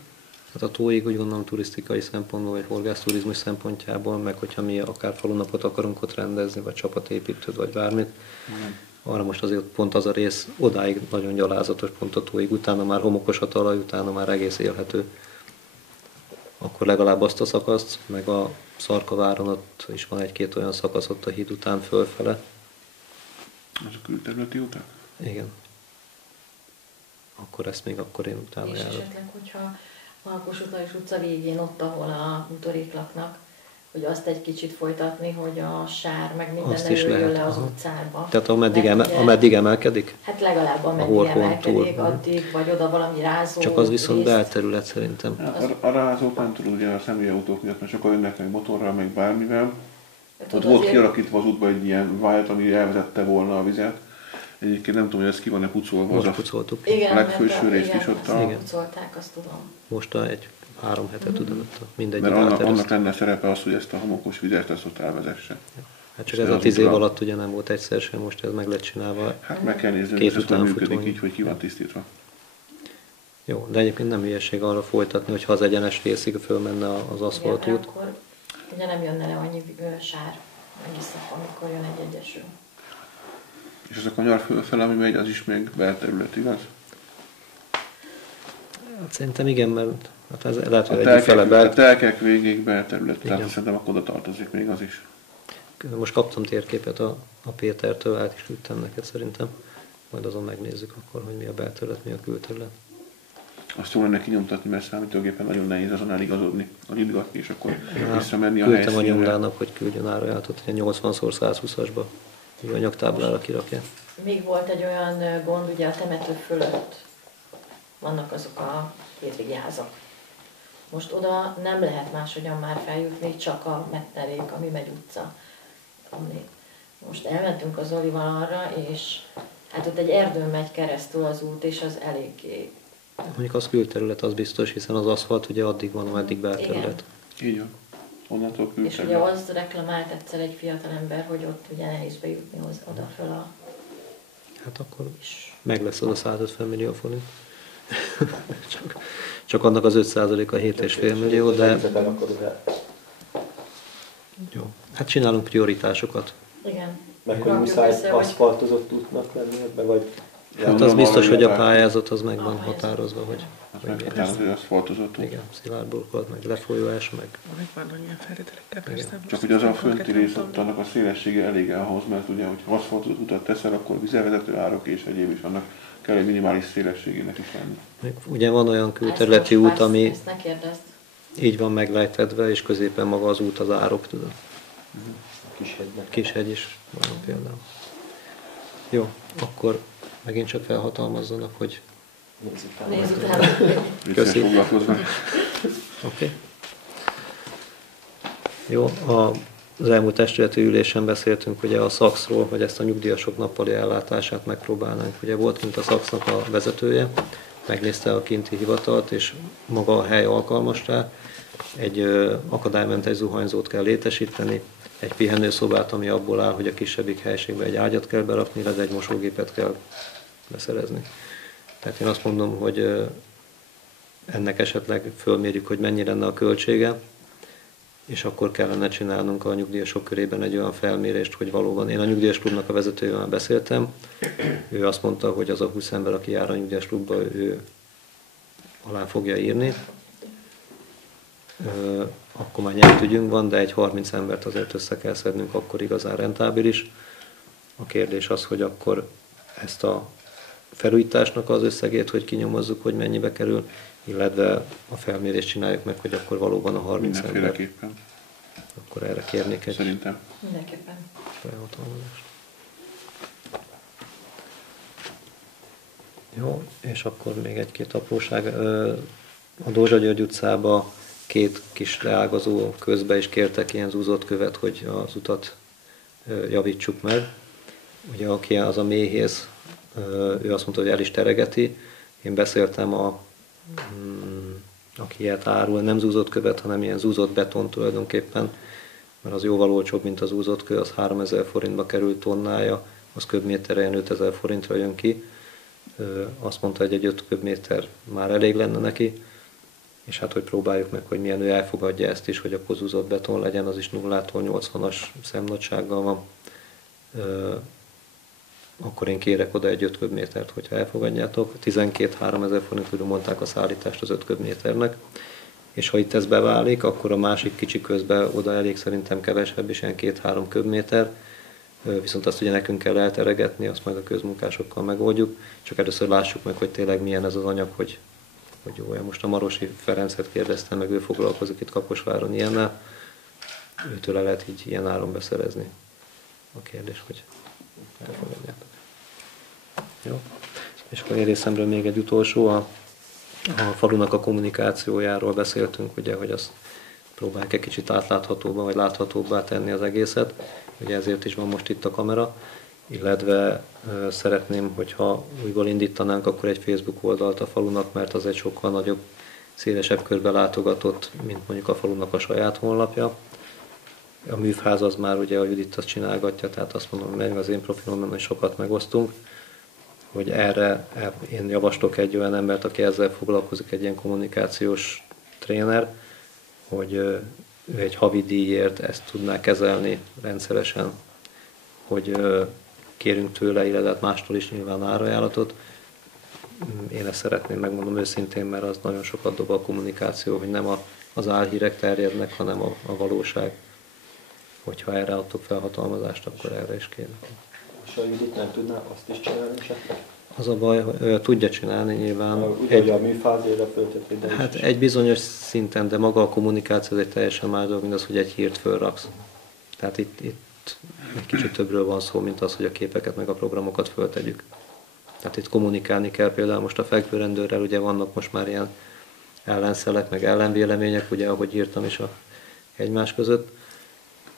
Hát a Tóig úgy gondolom turisztikai szempontból, vagy horgászturizmus szempontjából, meg hogyha mi akár falunapot akarunk ott rendezni, vagy csapatépítőt, vagy bármit. Arra most azért pont az a rész odáig nagyon gyalázatos, pont a Tóig, utána már homokos a talaj, utána már egész élhető. Akkor legalább azt a szakaszt, meg a Szarkaváron ott is van egy-két olyan szakasz ott a híd után fölfele. Az a külterületi utak? Igen. Akkor ezt még akkor én utána És járok. esetleg, hogyha a Kossuth Lajos utca végén, ott, ahol a motorék laknak, hogy azt egy kicsit folytatni, hogy a sár meg minden Azt ne is jöjjön lehet, le az aha. utcába. Tehát Mert ugye- ameddig emelkedik? Hát legalább ameddig Horhon emelkedik, túl. addig, vagy oda valami rázó Csak az viszont részt. belterület szerintem. A rázók nem tudod, ugye a személyautók miatt, mert sokan jönnek meg motorral, meg bármivel. Hát Ott oda volt azért- kialakítva az útba egy ilyen vájat, ami elvezette volna a vizet. Egyébként nem tudom, hogy ez ki van-e pucolva. Most az pucoltuk. Igen, a legfelső mert részt igen, is ott azt a- Igen. pucolták, azt tudom. Most egy 3 hete tudom, ott mindegyik Mert annak átteresztett. lenne szerepe az, hogy ezt a homokos vizet ezt ott elvezesse. Hát csak És ez a az 10 év útra- alatt ugye nem volt egyszer sem, most ez meg lett csinálva. Hát meg kell nézni, Két hogy ez nem működik utánfutónyi. így, hogy ki van tisztítva. Jó, de egyébként nem hülyeség arra folytatni, hogyha az egyenes részig fölmenne az Igen, aszfaltút. mert akkor ugye nem jönne le annyi sár egész nap, amikor jön egy egyesül. És az a kanyar fölfel, ami megy, az is még belterület, igaz? Hát szerintem igen, mert hát ez lehet, hogy A egyik fele telkek, a telkek végig belterület, Igen. tehát szerintem akkor oda tartozik még az is. Most kaptam térképet a Pétertől, át is küldtem neked szerintem. Majd azon megnézzük akkor, hogy mi a belterület, mi a külterület. azt jól lenne kinyomtatni, mert számítógépen nagyon nehéz azon eligazodni, nyitgatni, és akkor visszamenni a Küldtem a helyszínre. nyomdának, hogy küldjön árajátot, hogy 80x120-asba, így a nyaktáblára kirakja. Még volt egy olyan gond, ugye a temető fölött vannak azok a hétvégi házak. Most oda nem lehet máshogyan már feljutni, csak a Metterék, ami megy utca. Most elmentünk az Zolival arra, és hát ott egy erdőn megy keresztül az út, és az eléggé... Mondjuk az külterület, az biztos, hiszen az aszfalt ugye addig van, ameddig belterület. Így van. Onnantól És ugye külterület. az reklamált egyszer egy fiatal ember, hogy ott ugye nehéz bejutni oda föl a... Hát akkor meg lesz az a 150 millió forint. csak annak az 5%-a 7,5 millió, de Helyzeten akkor ugye jó. Hát csinálunk prioritásokat. Igen. meg hogy Rakjuk muszáj össze, hogy- aszfaltozott útnak lenni ebbe, vagy Hát az biztos, hogy a pályázat. pályázat az meg van A pályázat. határozva, hogy milyen. Meghatározó, hogy aszfaltozott út. Igen, szilárd burkolat, meg lefolyóás, meg Vannak ilyen feltételekkel persze. Csak most hogy az a konkrétan fönti nem rész, tudom. ott annak a szélessége elég ahhoz, mert ugye, hogy aszfaltozott utat teszel, akkor vizelvezető árok és egyéb is annak kell egy minimális szélességének is lenni. meg ugye van olyan külterületi út, ami Ezt ne kérdezd. így van meglejtedve, és középen maga az út az árok, tudod. Kishegynek. Kishegy is van például. Jó, akkor megint csak felhatalmazzanak, hogy Nézzük el. Nézz utána. Vicces Köszi. foglalkoznak. oké. Jó, az elmúlt testületi ülésen beszéltünk ugye a SZAX-ról, hogy ezt a nyugdíjasok nappali ellátását megpróbálnánk. Ugye volt kint a SZAX-nak a vezetője, megnézte a kinti hivatalt, és maga a hely alkalmas rá. Egy akadálymentes zuhanyzót kell létesíteni, egy pihenőszobát, ami abból áll, hogy a kisebbik helységbe egy ágyat kell berakni, illetve egy mosógépet kell beszerezni. Tehát én azt mondom, hogy ennek esetleg fölmérjük, hogy mennyi lenne a költsége, és akkor kellene csinálnunk a nyugdíjasok körében egy olyan felmérést, hogy valóban én a nyugdíjas klubnak a vezetőjével beszéltem, ő azt mondta, hogy az a 20 ember, aki jár a nyugdíjas klubba, ő alá fogja írni. Akkor már nyert ügyünk van, de egy 30 embert azért össze kell szednünk, akkor igazán rentábilis. A kérdés az, hogy akkor ezt a felújításnak az összegét, hogy kinyomozzuk, hogy mennyibe kerül, illetve a felmérést csináljuk meg, hogy akkor valóban a 30 ember. Mindenféleképpen. Akkor erre kérnék egy Szerintem. Mindenképpen. felhatalmazást. Jó, és akkor még egy-két apróság. A Dózsa György utcába 2 kis leágazó közbe is kértek ilyen zúzott követ, hogy az utat javítsuk meg. Ugye aki az a méhész, ő azt mondta, hogy el is teregeti. Én beszéltem aki ilyet árul, nem zúzott követ, hanem ilyen zúzott beton tulajdonképpen, mert az jóval olcsóbb, mint az zúzott kő, az 3000 forintba kerül tonnája, az köbméterre ilyen 5000 forintra jön ki. Azt mondta, hogy egy 5 köbméter már elég lenne neki, és hát hogy próbáljuk meg, hogy milyen ő elfogadja ezt is, hogy a zúzott beton legyen, az is 0-tól 80-as szemnagysággal van. Akkor én kérek oda egy 5 köbmétert, hogyha elfogadjátok. 12-3 ezer forintról mondták a szállítást az 5 köbméternek, és ha itt ez beválik, akkor a másik kicsi közben oda elég szerintem kevesebb, is ilyen 2-3 köbméter, viszont azt ugye nekünk kell elteregetni, azt majd a közmunkásokkal megoldjuk, csak először lássuk meg, hogy tényleg milyen ez az anyag, hogy jó. Most a Marosi Ferencet kérdeztem, meg ő foglalkozik itt Kaposváron ilyennel, őtől le lehet így ilyen áron beszerezni. A kérdés, hogy elfogadjátok. Jó. És akkor én részemről még egy utolsó, a falunak a kommunikációjáról beszéltünk, ugye, hogy azt próbálják egy kicsit átláthatóbbá, vagy láthatóbbá tenni az egészet. Ugye ezért is van most itt a kamera, illetve szeretném, hogyha újból indítanánk, akkor egy Facebook oldalt a falunak, mert az egy sokkal nagyobb, szélesebb körbe látogatott, mint mondjuk a falunak a saját honlapja. A műfáz az már ugye a Judit azt csinálgatja, tehát azt mondom, meg az én profilomban is sokat megosztunk, hogy erre én javaslok egy olyan embert, aki ezzel foglalkozik, egy ilyen kommunikációs tréner, hogy ő egy havi díjért ezt tudná kezelni rendszeresen, hogy kérünk tőle, illetve mástól is nyilván árajánlatot. Én ezt szeretném, megmondom őszintén, mert az nagyon sokat dob a kommunikáció, hogy nem az álhírek terjednek, hanem a valóság. Hogyha erre adtok felhatalmazást, akkor erre is kéne. És a Judit nem tudná azt is csinálni esetleg? Az a baj, hogy tudja csinálni nyilván. Ugye a műfázére föltett ide Hát is. egy bizonyos szinten, de maga a kommunikáció az egy teljesen más dolog, mint az, hogy egy hírt fölraksz. Tehát itt egy kicsit többről van szó, mint az, hogy a képeket meg a programokat föltegyük. Tehát itt kommunikálni kell, például most a fekvőrendőrrel, ugye vannak most már ilyen ellenszelek, meg ellenvélemények, ugye ahogy írtam is egymás között.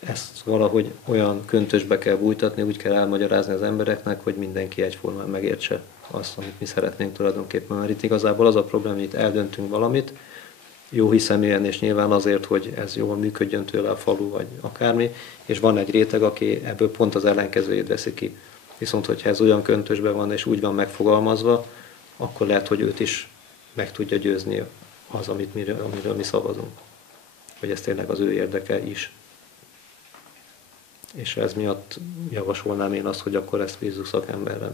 Ezt valahogy olyan köntösbe kell bújtatni, úgy kell elmagyarázni az embereknek, hogy mindenki egyformán megértse azt, amit mi szeretnénk tulajdonképpen. Mert itt igazából az a probléma, hogy itt eldöntünk valamit, jó hiszeműen, és nyilván azért, hogy ez jól működjön tőle a falu, vagy akármi, és van egy réteg, aki ebből pont az ellenkezőjét veszi ki. Viszont, hogyha ez olyan köntösben van, és úgy van megfogalmazva, akkor lehet, hogy őt is meg tudja győzni az, amiről mi szavazunk. Hogy ez tényleg az ő érdeke is. És ez miatt javasolnám én azt, hogy akkor ezt bízzuk szakemberre,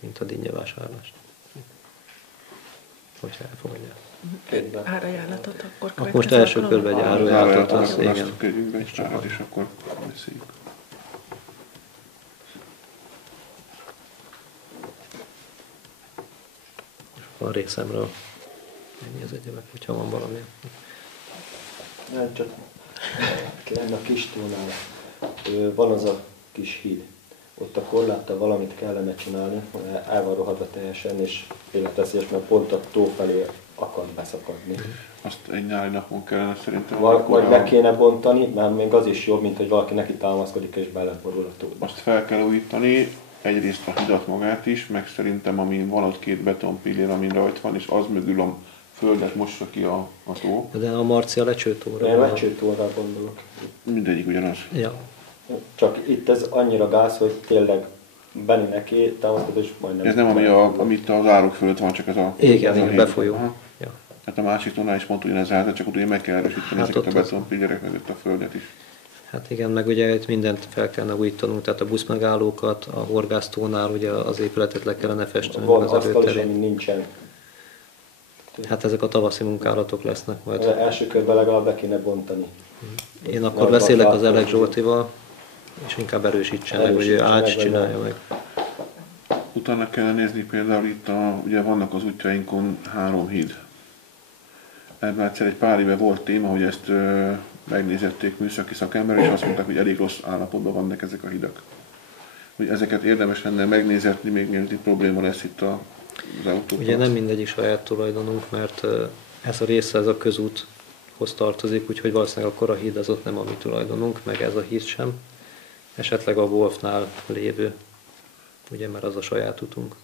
mint a dinnyevásárlást. Hogyha elfogadják. Árajánlatot akkor Most első körben egy árajánlatot, az igen. Azt kérjünk be egy párat, és akkor beszéljük. A részemről ennyi az egyebek, hogyha van valami. Nem, csak lenne a Kistónál. Van az a kis híd. Ott a korláttal valamit kellene csinálni, el van rohadva teljesen, és életveszélyes, mert pont a tó felé akar beszakadni. Azt egy nyári napon kellene szerintem. Vagy le kéne bontani, mert még az is jobb, mint hogy valaki neki támaszkodik és beleborul a tóba. Azt fel kell újítani, egyrészt a hidat magát is, meg szerintem amin van ott két betonpillér, amin rajt van, és az mögül a földet mossa ki a tó. De a Marcia lecsőtóra. Én lecsőtóra gondolok. Mindegyik ugyanaz. Ja. Csak itt ez annyira gáz, hogy tényleg Benni neki támaszkod, és majdnem... Ez nem amit az árok fölött van, csak ez a... Igen, befolyó. Aha. Ja. Hát a másik tónál is pont ugyanez állt, csak ugye meg kell erősíteni Hát ezeket a ott az- betonpillérek mögött a földet is. Hát igen, meg ugye itt mindent fel kellene újítanunk, tehát a buszmegállókat, a horgásztónál ugye az épületet le kellene festeni, Van az asztal is, ami előterét. nincsen. Hát ezek a tavaszi munkálatok lesznek majd. Az első körben legalább be kéne bontani. Én akkor Nagy beszélek az baklát. Elek Zsoltival, és inkább erősítse meg, hogy ő Erősítse meg, csinálja vagy meg. Utána kell nézni például itt, ugye vannak az útjainkon 3 híd. Ebben egyszer egy pár éve volt téma, hogy ezt megnézették műszaki szakember, és azt mondták, hogy elég rossz állapotban vannak ezek a hidak. Hogy ezeket érdemes lenne megnézetni, még mielőtt itt probléma lesz itt az autókkal. Ugye nem mindegyik saját tulajdonunk, mert ez a része, ez a közúthoz tartozik, úgyhogy valószínűleg akkor a híd az ott nem a mi tulajdonunk, meg ez a híd sem. Esetleg a Wolfnál lévő, ugye, mert az a saját utunk.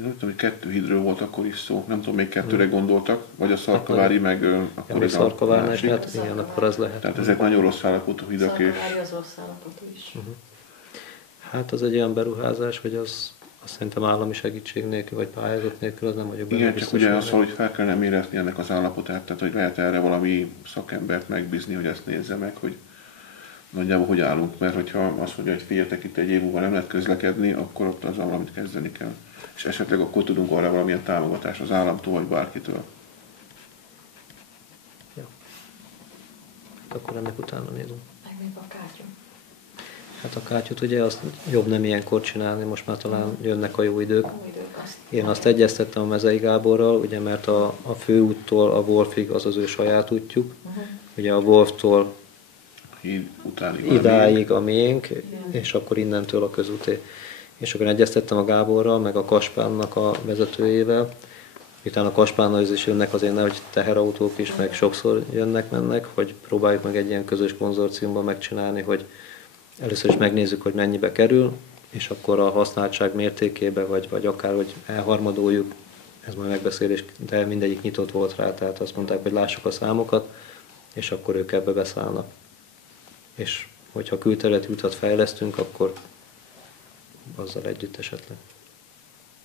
Én úgy tudom, hogy 2 hídről volt akkor is szó, nem tudom, még 2-re gondoltak, vagy a Szarkavári, meg akkor Ami ez a Szarkavárnál, másik. hát igen, akkor az lehet. Tehát ezek nagyon rossz állapotú hidak, és Szalmavári az rossz állapotú is. Hát az egy olyan beruházás, hogy az szerintem állami segítség nélkül, vagy pályázat nélkül, az nem vagyok benne igen, csak biztos, ugye hogy az, hogy fel kellene méretni ennek az állapotát, tehát hogy lehet erre valami szakembert megbízni, hogy ezt nézze meg, hogy nagyjából hogy állunk, mert hogyha azt mondja, hogy figyeljetek, itt egy év múlva nem lehet közlekedni, akkor ott azzal valamit kezdeni kell. És esetleg akkor tudunk arra valamilyen támogatást az államtól, vagy bárkitől. akkor ennek utána nézünk. Meg még a kártya. Hát a kátyút ugye azt jobb nem ilyenkor csinálni, most már talán jönnek a jó idők. Jó idők azt. Én azt egyeztettem a Mezei Gáborral, ugye, mert a főúttól a Wolfig az az ő saját útjuk, ugye a Wolftól Híd utánig idáig a miénk, és akkor innentől a közúté. És akkor egyeztettem a Gáborral, meg a Kaspánnak a vezetőjével, miután a Kaspánnal is jönnek azért nehogy teherautók is, meg sokszor jönnek-mennek, hogy próbáljuk meg egy ilyen közös konzorciumban megcsinálni, hogy először is megnézzük, hogy mennyibe kerül, és akkor a használtság mértékébe, vagy akár, hogy elharmadoljuk, ez majd megbeszélés, de mindegyik nyitott volt rá, tehát azt mondták, hogy lássuk a számokat, és akkor ők ebbe beszállnak. És hogyha külterületi utat fejlesztünk, akkor azzal együtt esetleg.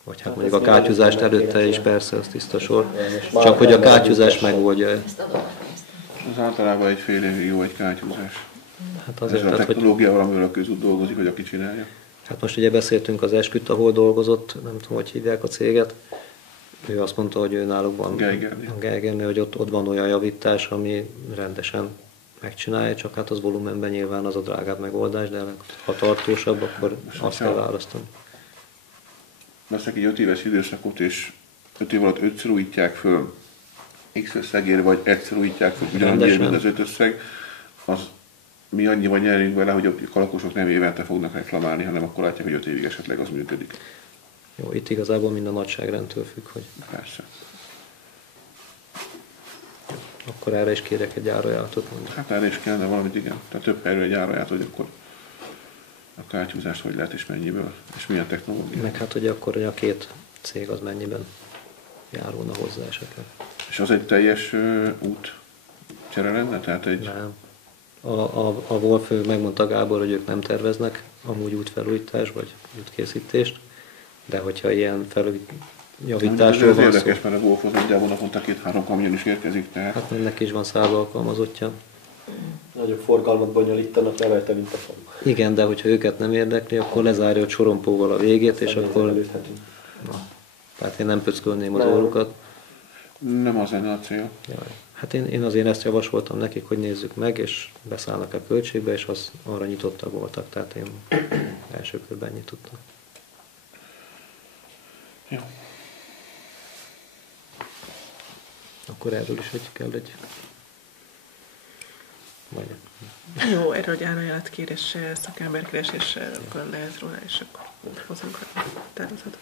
Vagy hát mondjuk a kátyúzást előtte is persze, az tiszta sor. Csak hogy a kátyúzás megoldja. Ezt adom megnéztem. Az általában egy fél évig jó egy kátyúzás. Hát Azért azért, a tehát, hogy technológia, amivel a közút dolgozik, hogy aki csinálja. hát most ugye beszéltünk az Esküt, ahol dolgozott, nem tudom, hogy hívják a céget. Ő azt mondta, hogy ő náluk van Geigernél. a Geigernél, hogy ott van olyan javítás, ami rendesen megcsinálja, csak hát az volumenben nyilván az a drágább megoldás, de ha tartósabb, akkor azt kell választani. vesznek egy 5 éves időszakot, és 5 év alatt 5-ször újítják föl X összegért, vagy egyszer újítják föl ugyanannyiért, mint az 5 összeg, az mi annyiban nyerünk vele, hogy a lakosok nem évente fognak reklamálni, hanem akkor látják, hogy 5 évig esetleg az működik. Jó, itt igazából minden nagyságrendtől függ, hogy Persze. akkor erre is kérek egy árajánlatot mondjuk. Hát erre is kellene valamit, igen. Tehát több erről egy áraját, hogy akkor a kártyúzást hogy lehet és mennyiből, és milyen technológia. Meg hát, hogy akkor hogy a két cég az mennyiben járulna hozzá esetleg. És az egy teljes út csere lenne? Tehát egy... Nem. A Wolf megmondta Gábor, hogy ők nem terveznek amúgy útfelújítás vagy útkészítést, de hogyha ilyen felújításról Ez van érdekes, szó, mert a Wolfhoz nagyjából naponta 2-3 kamion is érkezik, tehát... hát ennek is van 100 alkalmazottja. Nagyobb forgalmat bonyolítanak le rajta, mint a falu. Igen, de hogyha őket nem érdekli, akkor lezárja a sorompóval a végét, és akkor... Előzhetünk. Na, tehát én nem pöckölném az Nem. órukat. Nem az lenne a cél. Jaj. Hát én azért ezt javasoltam nekik, hogy nézzük meg, és beszállnak a költségbe, és az arra nyitottak voltak, tehát én első körben nyitottam. Jó. Akkor erről is hogy kell egy... Vagy... Jó, erről egy árajánlatkérés, szakemberkeres, és akkor lehet róla, és akkor hozunk a tervezetet.